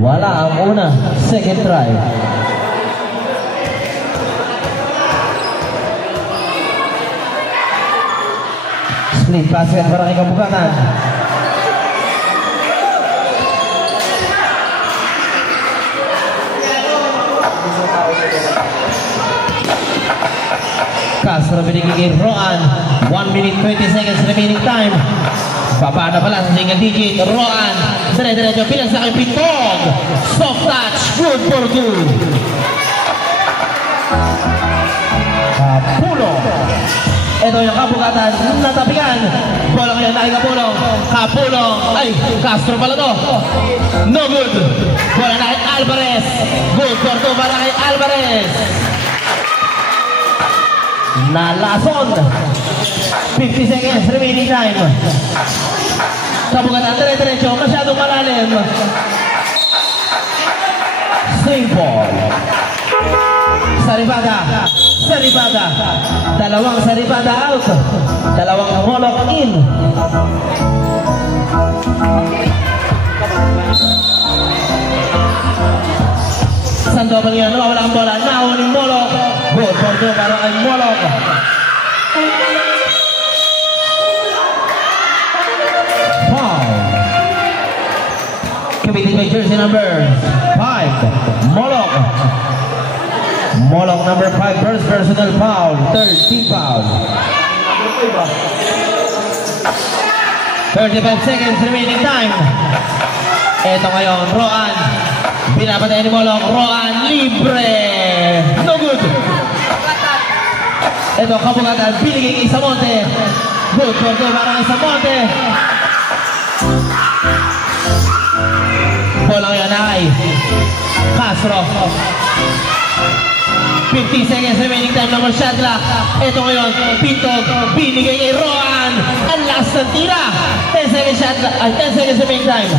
Wala ang una. Second try. Split basket para kay Kabugatan. Castro binigay kay Roan. 1 minute 20 seconds remaining time. Baba na pala sa single digit. Roan, dire-diretso bilang sa aking pintog. Soft touch, good for good. Kapulong. Ito yung kabugatan, natapigan. Bola ngayon na Kapulong. Kapulong. Ay, Castro pala to. No good. Bola na kay Alvarez. Good for two para kay Alvarez. Nalason. 50 seconds remaining time. Kabugatan, dire-diretso, masyadong malalim. Swing ball. Saribada. Saribada. Dalawang Saribada out. Dalawang Molok in. Sandoval ngayon, nawawala ang bola. Nahuning Molok. Good for two para kay Molok. Committed by jersey number 5, Molok. Molok number 5, first personal foul, third team foul. 35 seconds remaining time. Ito ngayon, Roan. Pinapatay ni Molok. Roan, libre. No good. Ito, kabugatan, binigay kay Samonte. Good for two para kay Samonte. Bola ngayon ay Castro. 50 seconds remaining time naman shot clock. Ito ngayon, Pintog, binigay kay Roan. Ang last ng tira. 10 seconds shot clock, 10 seconds remaining time.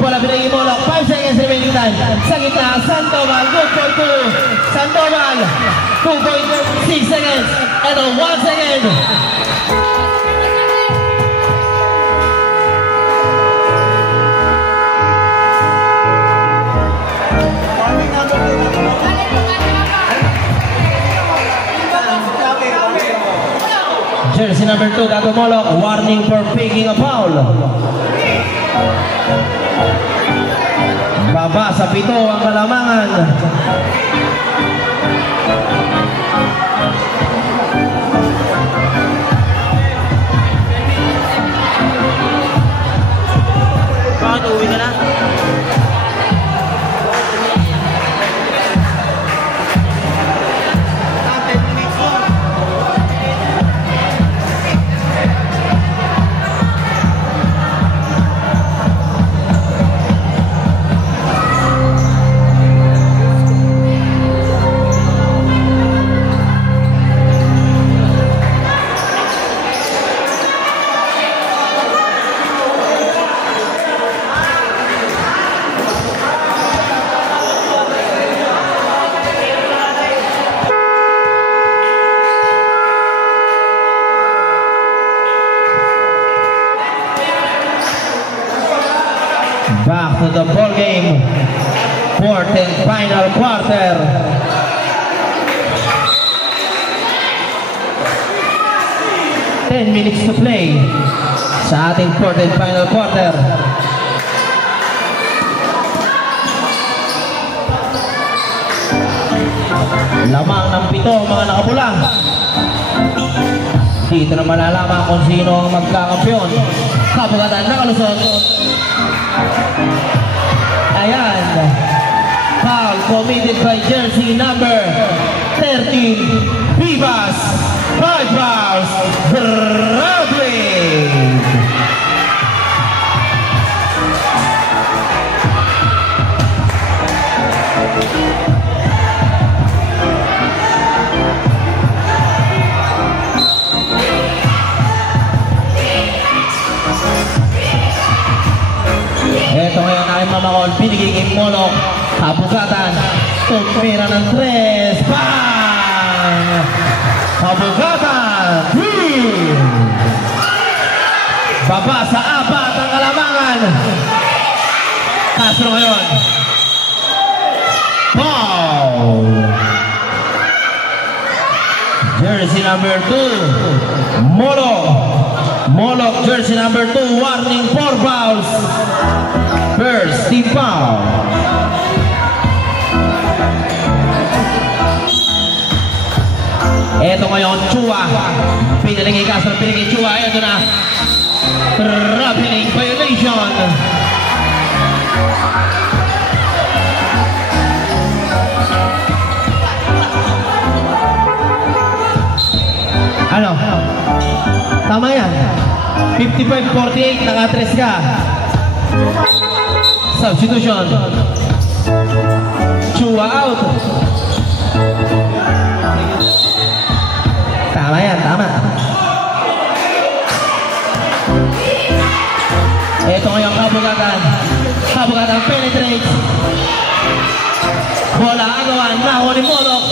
Bola binigay kay Molok, 5 seconds remaining time. Sa gitna, Sandoval, good for two. Sandoval, 2.6 seconds. Ito, 1 second. Jersey number 2, Dato Molok, warning for faking a foul. Baba sa pito ang kalamangan. Bakit uwi ka na? Back to the ball game. Fourth and final quarter. Ten minutes to play sa ating fourth and final quarter. Lamang ng pito mga nakapula. Dito na malalaman kung sino ang magkakampiyon. Kabugatan nakalusot. Ayan. Foul committed by jersey number 13, Vivas. 5 fouls. Broadway. Ito ngayon ay mamakol, pinigay kay Molok. Kabugatan, tumira ng 3. Bang! Kabugatan, 3! Baba sa 4 ang kalamangan. Castro ngayon. Foul! Jersey number 2, Molok. Molok, jersey number 2, warning 4 fouls. First team foul. Eto ngayon, Chua. Pinalingay Castro, pinalingay Chua. Eto na. Traveling violation. Ano? Tama yan. 55-48, naka-3 ka. Substitution. Chua out. Tama yan, tama. Ito ngayong kabugatan. Kabugatan penetrates. Bola agawan, naho ni Molok.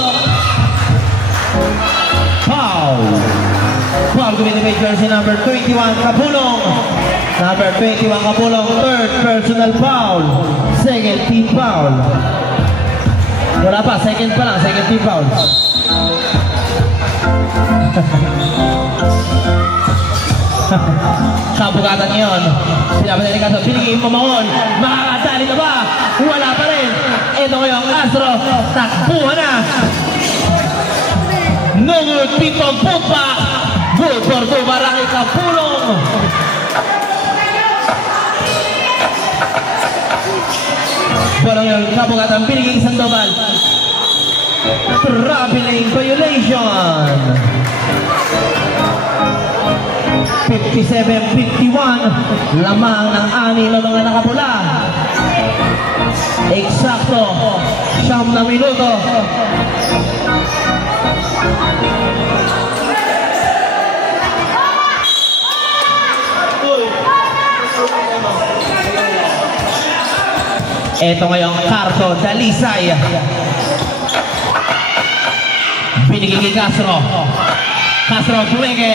Foul. Foul committed by jersey number 21, Kapulong. Number 21, Kapulong. Third personal foul. Second team foul. Wala pa, second pa lang, second team foul. Kabugatan ngayon. Pinapatay ni Castro, pinigay mamahon. Makakadali na ba? Wala pa rin. Ito ngayon, Castro. Takbuhan na. No good, pitong pumpa. Good for two, Barangay Kapulong. Walang yung kabugatan, pinigay Sandoval. Traveling violation. 57-51. Lamang ng ani ng mga nakapula. Eksakto 9 na minuto. Ito ngayong Carto Dalisay. Binigay kay Castro. Castro kumenge.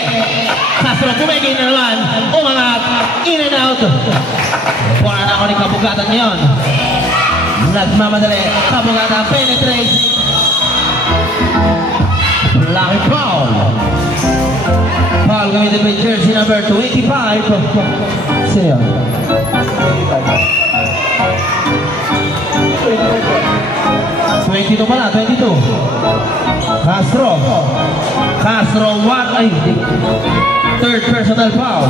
Castro kumenge na naman. Umangat. In and out. Wala na ako ni kabugatan ngayon. Nagmamadali. Kabugatan penetrate. Lucky foul. Foul gamitin by jersey number 25. Sino yun? 22 pala, 22. Castro. Castro, what? Ay, third personal foul.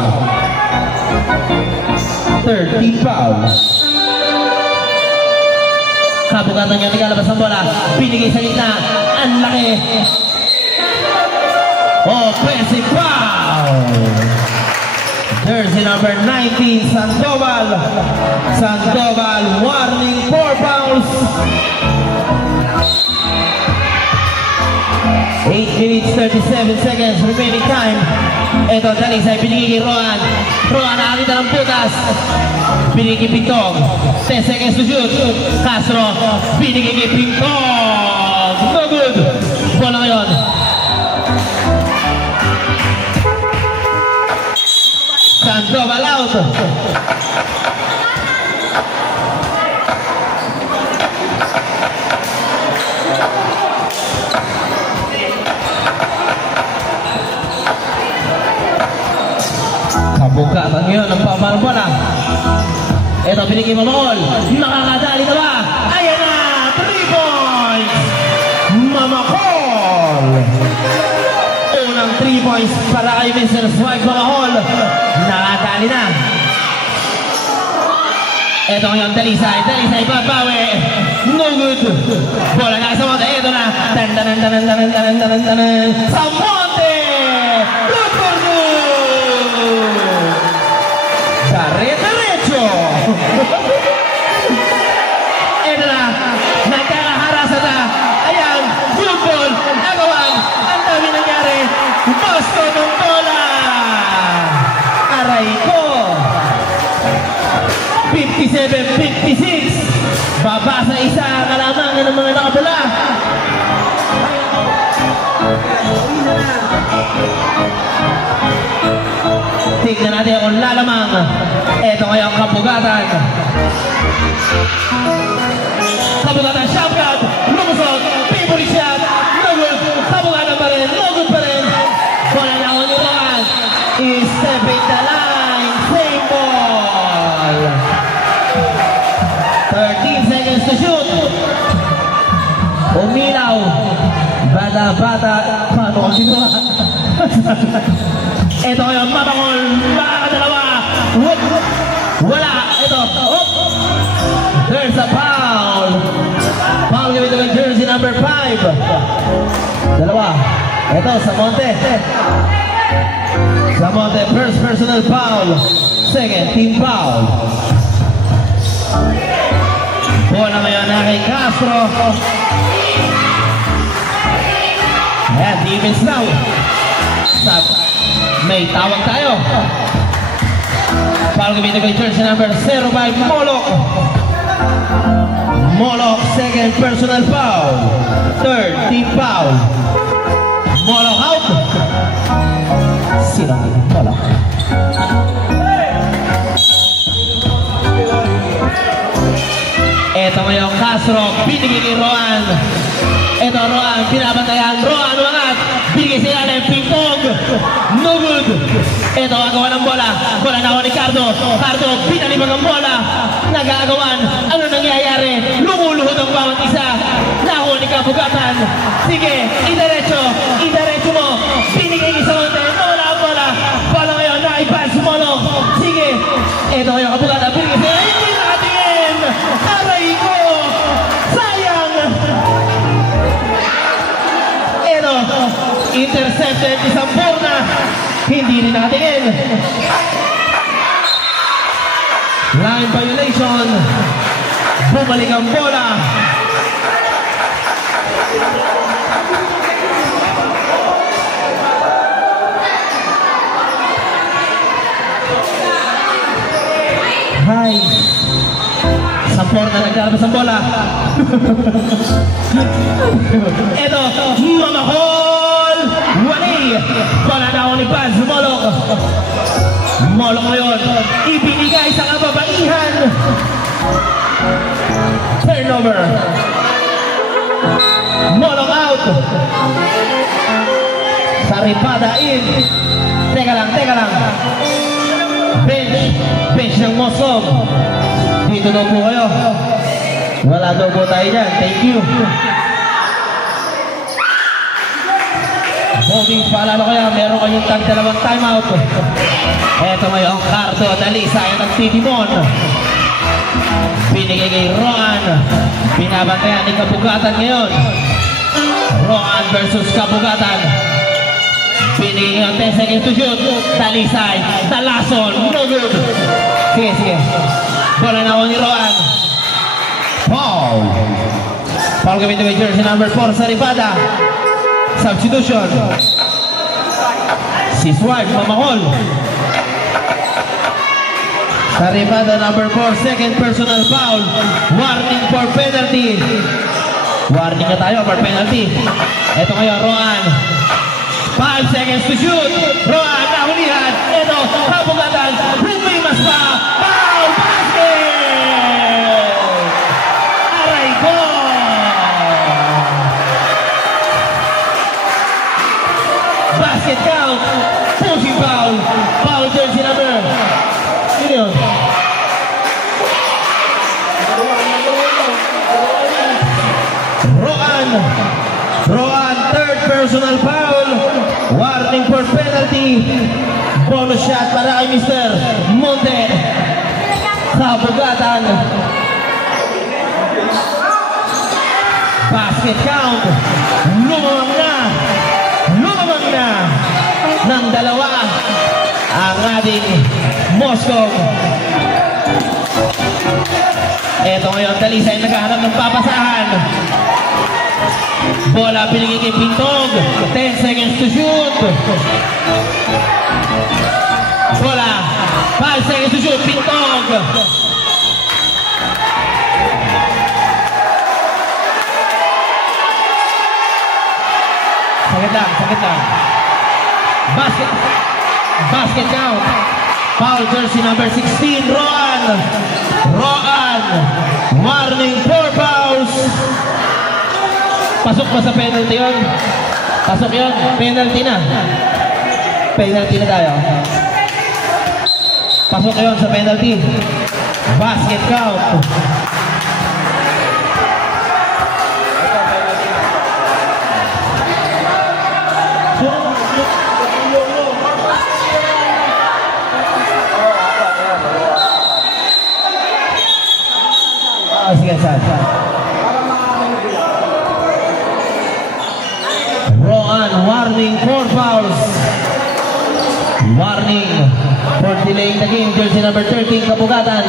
Third team foul. Kabugatan niya, nagalabas ang bola. Pinigay sa gitna. Ang laki. Offensive foul. Jersey number 19, Sandoval. Sandoval, warning 4 fouls. 8 minutes 37 seconds remaining time. Ito, Dalisay, pinigay kay Roan. Roan, nakakita ng putas. Pinigay kay Pintong. 10 seconds to shoot. Castro, pinigay kay Pintong. No good. Bola ngayon. Sandoval out. Kabugatan ngayon ang pamarang bola. Ito, binigay Mamahol. Makakadali na ba? Ayan na! 3 points! Mamahol! Unang 3 points para kay Mr. Swag Mamahol. Nakadali na. Ito ngayon, Dalisay. Dalisay, babawi. No good. Bola na sa Monte. Ito na. Tan-tan-tan-tan-tan-tan-tan-tan-tan. Sa Monte! Good for good! Dire-diretso! Ito na. Nagkakaharasa na. Ayan. Good ball. Agawan. Ang dami nangyari. Basto ng bola. Aray ko. 57-56. Baba sa isa kalamangan ng mga nakapula. Tignan natin kung lalamang. Ito ngayong kabugatan. Kabugatan, shotgun. Lumusot. Favorite shot. No good. Kabugatan pa rin. No good pa rin. Bola na ako ni Roan. Is stepping the line. Same ball. 13 seconds to shoot. Umilaw. Bata-bata. Paano ang ginawa? Ito yung mabangol. Makakadalawa. Whoop. Wala. Ito. Whoop. There's a foul. Foul gawin ng jersey number 5. Dalawa. Ito, Samonte. Samonte, first personal foul. Second, team foul. Bola ngayon na kay Castro. Ayan, defense now. May tawag tayo. Foul gamitin kay jersey number 05, Molok. Molok, second personal foul. Third, team foul. Molok out. Sino ang Molok? Ito ngayon, Castro, binigay kay Roan. Ito, Roan, pinabantayan. Roan, umangat. Binigay sa ilalim, ping-pong. No good. Ito, agawan ng bola. Bola na ako ni Cardo. Cardo, pinalibang ang bola. Nag-aagawan. Ano nangyayari? Lumuluhod ang bawat isa. Nakuha ni Kabugatan. Sige, idiretso. Idiretso mo. Binigay kay Samonte. Bola ang bola. Bola ngayon, naipan sumolong. Sige. Ito ngayon, Kabugatan. Binigay sa ilalim. Hindi nakatingin. Aray ko. Sayang. Ito, intercepted isang Borna. Hindi rin nakatingin. Line violation. Bumalik ang bola. Hi. Sampor na naglalabas ang bola. Ito, Mamahol. Wali. Bola na ako ni Paz. Molok. Molok ngayon. Ibinigay sa kababaihan. Turnover. Molok out. Saripada in. Teka lang. Bench ng Moscow. Dito daw po kayo. Wala daw po tayo dyan. Thank you. Boging paalala ko yan, meron kayong tag-dalawang timeout. Eto ngayon, Cardo, dali, sayang ng Titimon. Binigay kay Roan. Binabantayan ni Kabugatan ngayon. Roan versus Kabugatan. Binigay ngayon, 10 seconds to shoot. Talisay, Talason, no good. Sige. Bola na ako ni Roan. Foul. Foul gamitin kay jersey number 4, Saripada. Substitution. Si Swart, Mamahol. Saripada number 4, second personal foul. Warning for penalty. Warning na tayo for penalty. Ito ngayon, Roan. 5 seconds to shoot. Roan, nahulihan. Ito, Kabugatan. Humimas pa. Foul, basket! Aray ko! Basket count. Pushing foul. Foul jersey number. Sino yun? Roan, third personal foul. Warning for penalty. Bonus shot para kay Mr. Monte. Kabugatan. Basket count. Lumamang na ng dalawa ang ating Moscow. Eto ngayon, Dalisay naghahanap ng papasahan. Bola pinigay kay Pintog. 10 seconds to shoot. Bola. 5 seconds to shoot. Pintog. Sakit lang. Basket count. Foul jersey number 16, Roan. Warning, 4 fouls. Pasok ba sa penalty yun? Pasok yun? Penalty na. Penalty na tayo. Pasok yun sa penalty. Basket count. Oh, sige, saan? Roan, warning, 4 fouls. Warning for delaying the game. Jersey number 13, Kabugatan.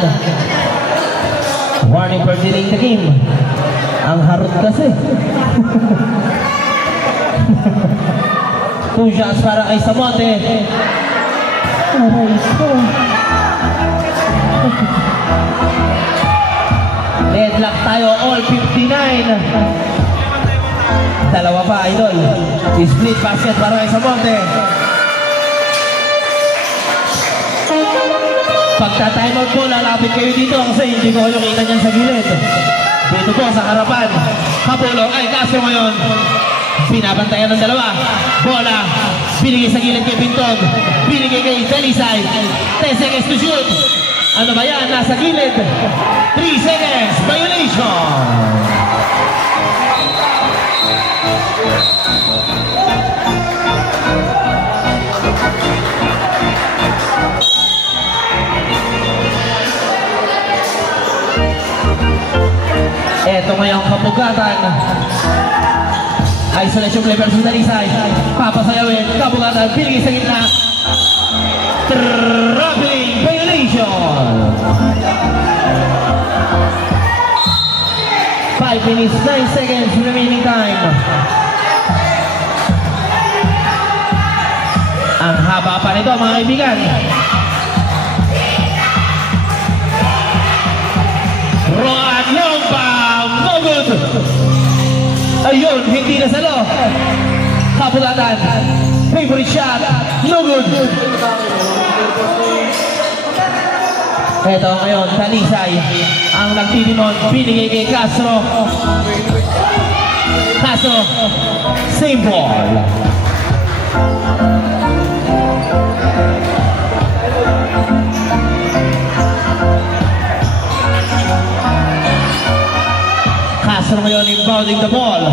Warning for delaying the game. Ang harot kasi. 2 shots para kay Samonte. Deadlock tayo, all 59. Dalawa pa, idol. Split basket para kay Samonte. Pagta-timeout po, lalapit kayo dito kasi hindi ko kayo kita niyan sa gilid. Dito po sa harapan. Kapulong ay kaso ngayon. Binabantayan ng dalawa. Bola. Binigay sa gilid kay Pinton. Binigay kay Delisay. 10 seconds to shoot. Ano ba yan? Nasa gilid. 3 seconds. Violation. Eto ngayong Kabugatan. Isolation play versus Delisay. Papasayawin. Kabugatan. Pinigay sa gitna. Traveling violation. 5 minutes, 9 seconds remaining time. Ang haba pa nito mga kaibigan. Roan long bomb. No good. Ayun, hindi na salo. Kabugatan. Favorite shot. No good. Ito ngayon, Talisay. Ang nagtitimon, binigay kay Castro. Castro, same ball. Castro ngayon inbounding the ball.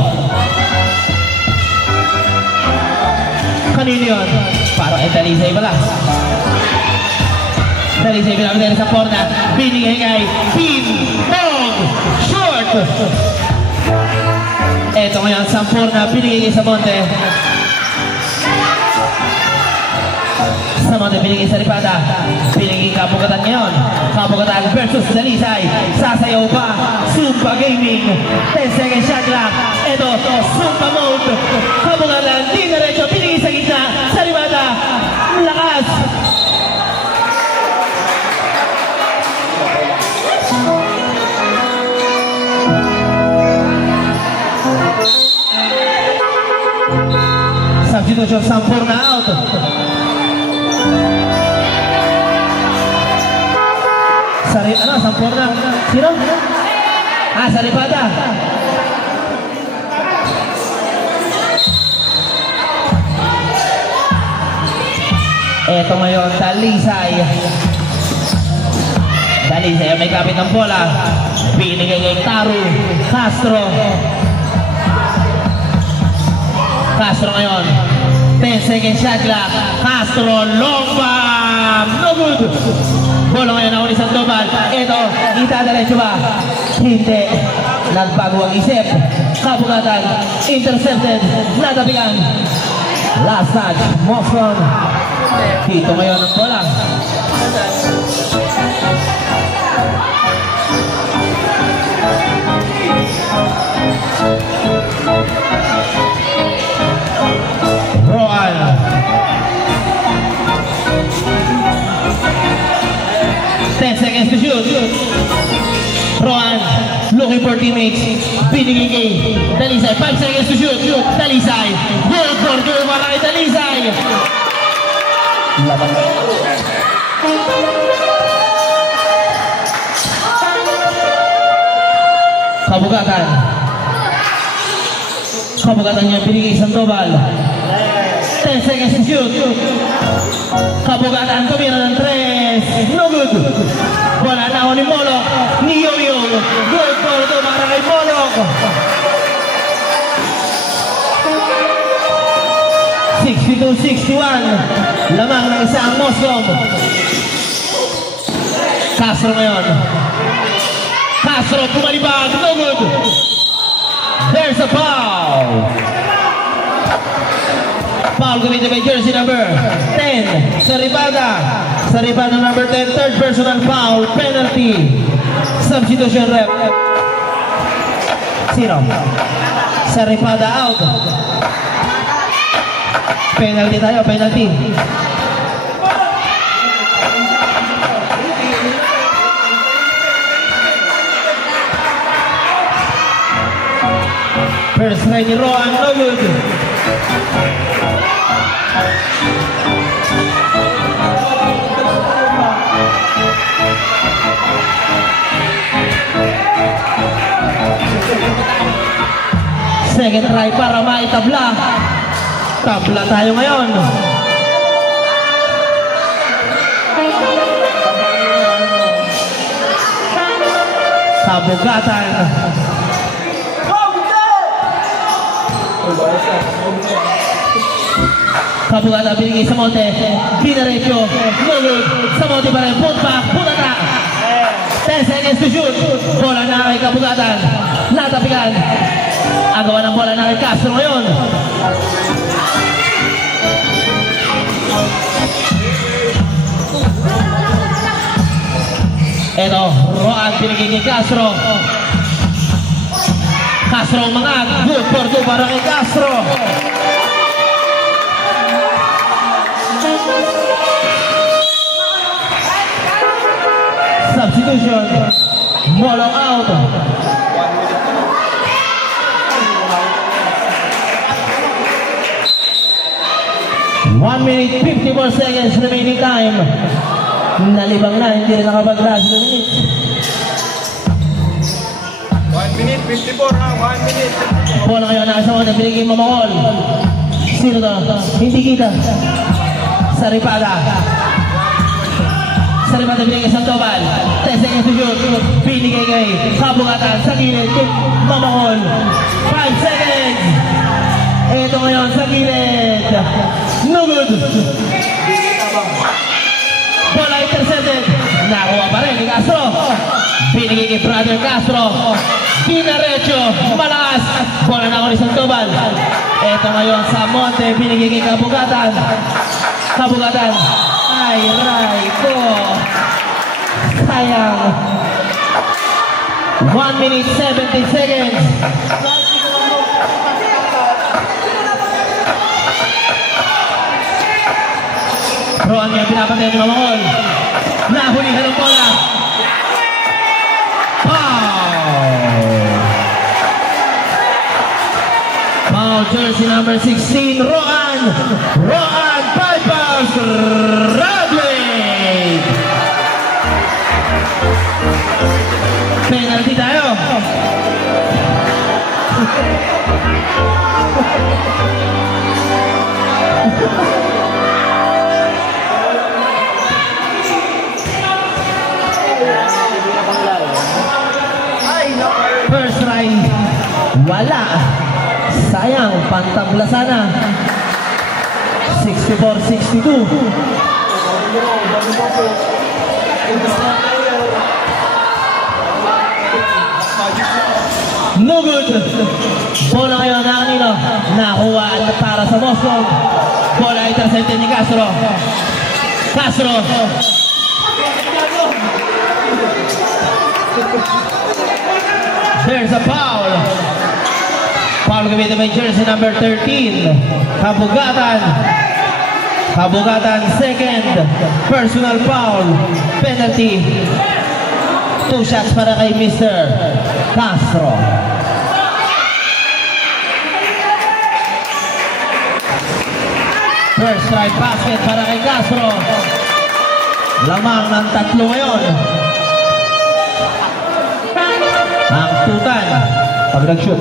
Kanino yun? Para kay Talisay pala. Talisay pinakita sa corner. Binigay kay Ping-Pong. Short. Eto ngayon, Sampurna. Binigay kay Samonte. Samonte binigay sa Ripata. Binigay Kabugatan ngayon. Kabugatan versus Talisay. Sasayaw pa. Sumpa Gaming. 10 seconds shot clock. Eto, Sumpa mode. Kabugatan. Di diretso. Binigay sa gitna. Sa Ripata. Lakas. Substitution Sampurna out. Sampurna. Sino? Saripata. Eto ngayon, Talisay. Talisay may kapit ng bola. Binigay kay Taru. Castro. Castro ngayon. 10 seconds shot clock. Castro, long bomb. No good. Bola ngayon ako ni Sandoval. Ito, itadiretso ba? Hindi. Nagbago ang isip. Kabugatan. Intercepted. Natabigan. Last touch. Moscon. Dito ngayon ang bola. Roan. Seconds to shoot. Roan looking for teammates. Binigay kay Talisay. 5 seconds to shoot. Talisay. Goal for goal para kay Talisay. Kabugatan. Kabugatan niya binigay Sandoval. 10 seconds to shoot. Kabugatan tumira ng 3. No good. Bola na ni Molok. Ni Yoyo. Good for ito para kay Molok. 62-61. Lamang ng isang Moscom. Castro ngayon. Castro, pumalibag, no good. There's a foul. Foul committed by jersey number 10, Saripada. Saripada number 10, third personal foul, penalty. Substitution rep. Sino? Saripada out. Penalty tayo, penalty. First try ni Roan, no good. Second try para maitabla. Tabla tayo ngayon. Kabugatan. Kabugatan binigay sa Monte. Dinaretso. No good. Sa Monte pa rin. Put back. Put attack. 10 seconds to shoot. Bola na kay Kabugatan. Natapigan. Agawa ng bola na kay Castro ngayon. Eto, Roan binigay kay Castro. Castro umangat. Good for two para kay Castro. Substitution. Molong out. 1 minute 54 seconds remaining time. Nalibang na, hindi rin nakapag-last 2 minutes. 1 minute, 54 ha, 1 minute. Bola kayo nasa mga binigay Mamangol. Sino to? Hindi kita. Saripada. Saripada binigay Sandoval. 10 seconds to shoot. Binigay kay Kabugatan sa gilid. Mamangol. 5 seconds. Ito ngayon sa gilid. No good. Bola intercepted. Nakuha pa rin ni Castro. Binigay kay Brother Castro. Dinaretso. Malakas. Bola na ako ni Sandoval. Ito ngayon sa Monte. Binigay kay Kabugatan. Kabugatan. Ay, ray ko. Sayang. 1 minute 70 seconds. Roan niya pinapatay ni Mamangol. Nahulihan ng bola. Foul jersey number 16, Roan. Roan bypass Radway. Penalty tayo. First try, wala. Sayang, pantabla sana. 64-62. No good. Bola ngayon na kanino. Nakuha para sa Boston. Bola intercepted ni Castro. Castro. There's a foul. Foul committed by jersey number 13. Kabugatan. Kabugatan second. Personal foul. Penalty. 2 shots para kay Mr. Castro. First strike basket para kay Castro. Lamang ng 3 ngayon. Ang tutan pag nag-shoot.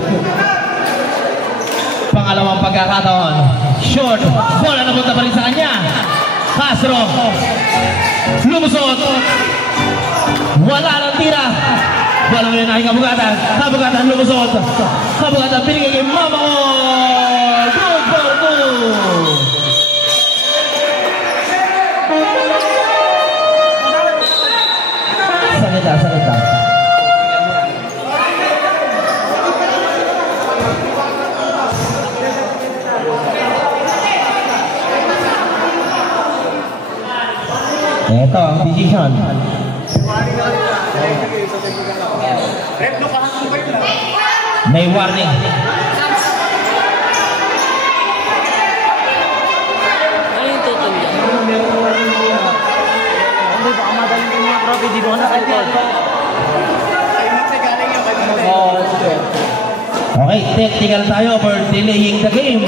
Pangalawang pagkakataon. Short. Bola na punta pa rin sa kanya. Castro. Lumusot. Wala ng tira. Bola ngayon ay Kabugatan. Kabugatan lumusot. Kabugatan pinigay kay Mamangol. Good for two. Sakit. Ito ang decision. May warning. Ano yung tutol dyan? Hindi, baka madaling ko mga profi, di ba ako nakatod? Okay, technical tayo for delaying the game.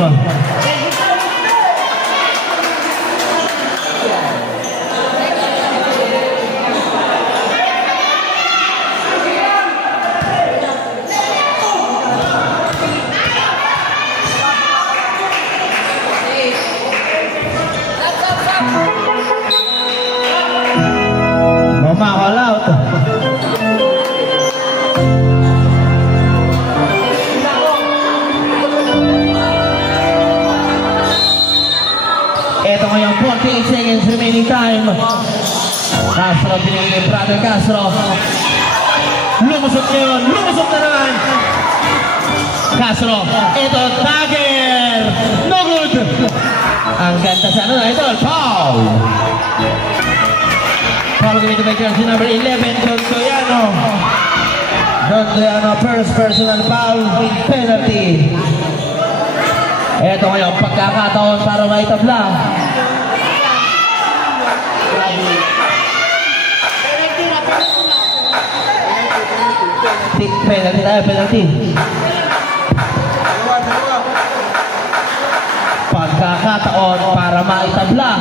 Mama, call out. Ito ngayon, 48 seconds remaining time. Castro, pinili ni Brother Castro. Lumusot ngayon, lumusot na naman. Castro, ito, dagger. No good. Ang ganda sa ano na ito, foul. Foul gamitin by jersey number 11, Don Doyano. Don Doyano, first personal foul, penalty. Ito ngayon, pagkakataon para maitabla. Penalty tayo, penalty. Pagkakataon para maitabla.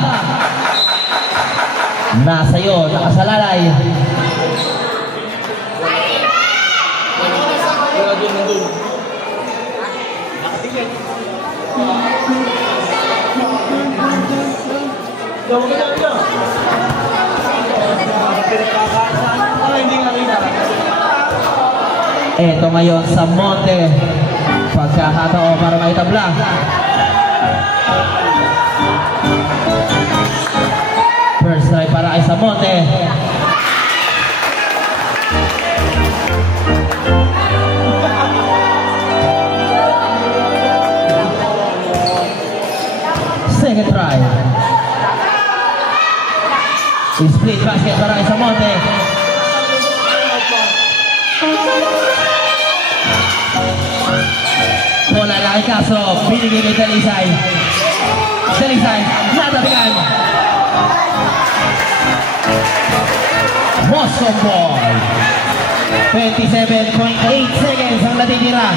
Nasa iyo, nakasalalay. Ito ngayon sa Monte, pagkakataon para maitabla. First try para kay Samonte. Second try. Split basket para kay Samonte. Bola na kay Castro, binigay kay Dalisay. Dalisay, natabigan. Moscow ball. 27.8 seconds ang natitira.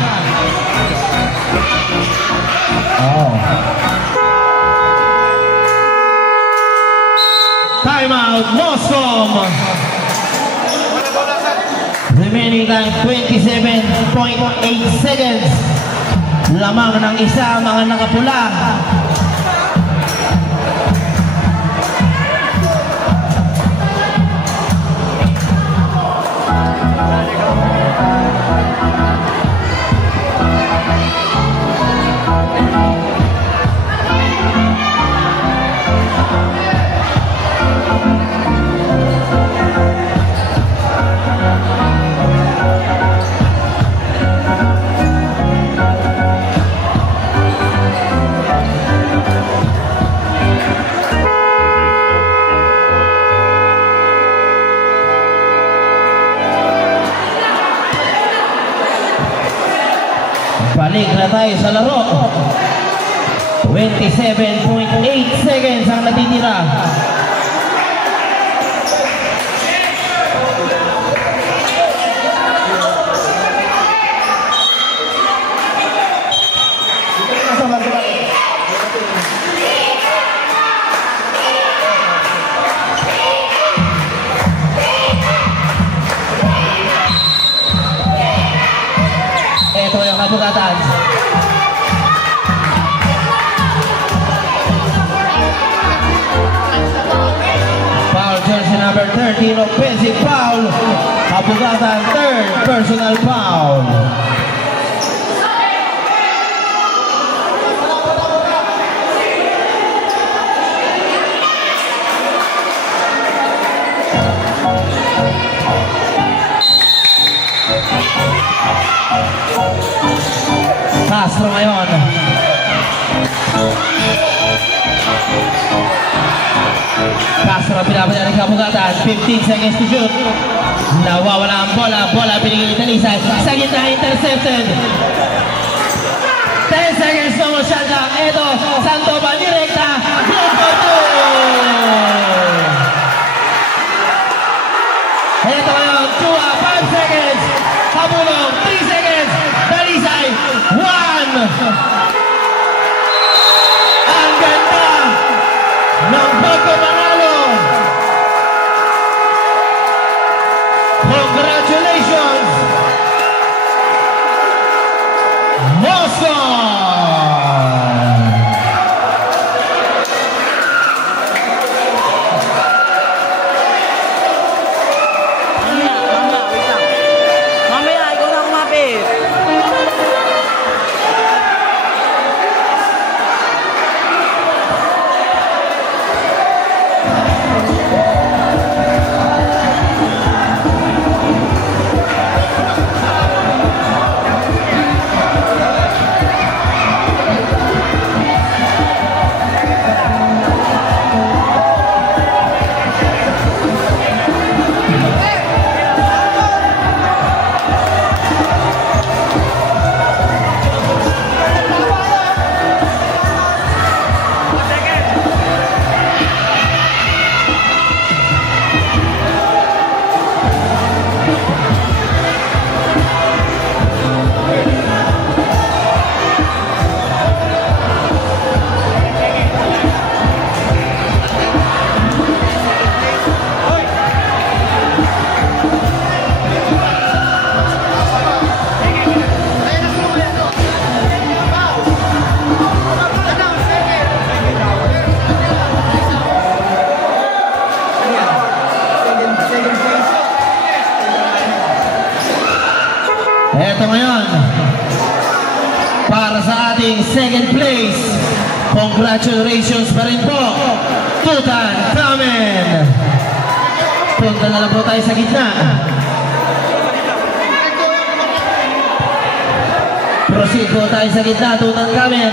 Oh. Time out, Moscow. Remaining time 27.8 seconds. Lamang ng isa mga nakapula. Balik na tayo sa laro. 27.8 seconds ang natitira. Ito yung kabugatan. Foul jersey number 13, offensive foul. Kabugatan, third personal foul. Castro ngayon. Castro Castro pinapaya ng kapugatan. 15 seconds to shoot. Nawawala ang bola. Bola binigay ni Talisay. Sa gitna, intercepted. 10 seconds na mo shot clock. Ito, Sandoval direkta. Good for two! Ito ngayon, Chua, 5 seconds. Habulong, 3 seconds. Talisay, 1. Ang ganda ng pagkamanalo. Congratulations, Moscow! Mamaya, wait lang. Mamaya, ikaw na kumapit. Eto ngayon, para sa ating second place, congratulations pa rin po, Tutankhamen. Punta na lang po tayo sa gitna. Proceed po tayo sa gitna, Tutankhamen.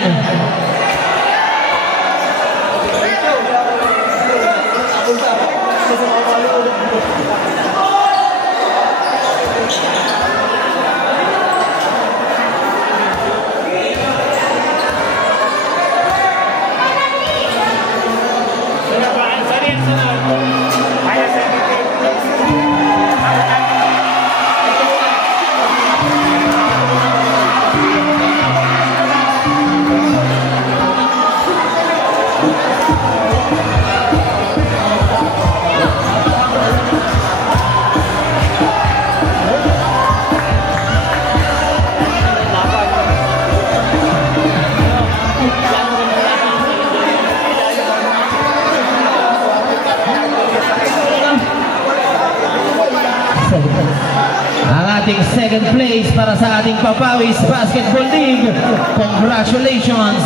Ang ating second place para sa ating Papawis Basketball League. Congratulations,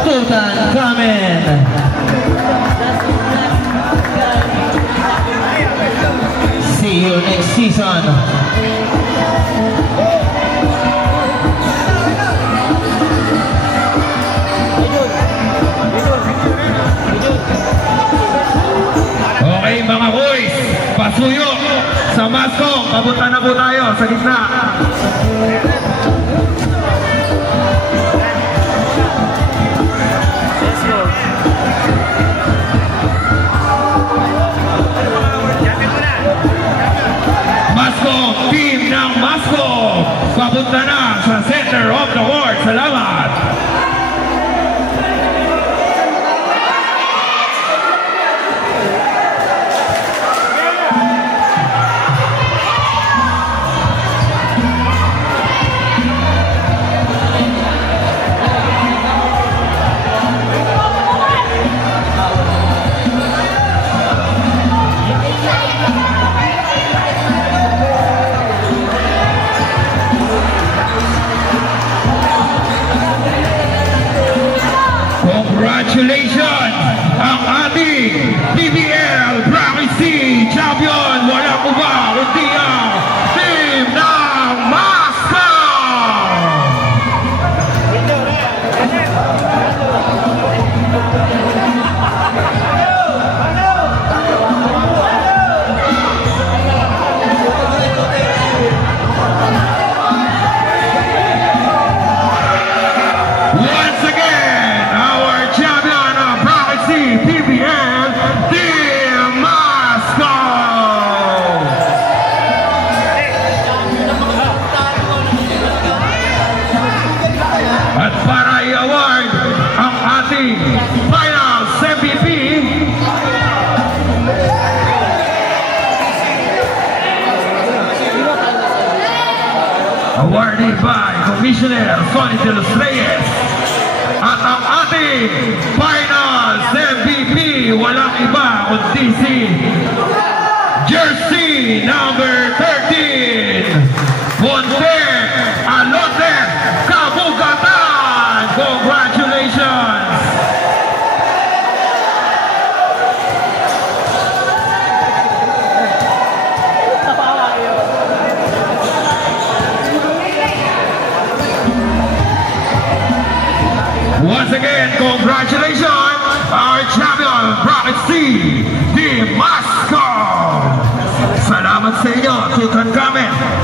Tutankhamen. See you next season. Okay mga boys, pasuyo sa Mascom. Papunta na po tayo sa gitna. Let's go. Mascom, team ng Mascom. Papunta na sa center of the court. Salamat. Congratulations ang ating PBL Bracket City Champion. Walang iba kundi ang team ng Mascom. awarded by Commissioner Sonny De Los Reyes. At ang ating Finals MVP, walang iba kundi si Jersey number 13, Monte Alonte Kabugatan. Congratulations! Once again, congratulations, our champion, Rocket C, Team Mascom. Salamat sa inyo, Tutankhamen.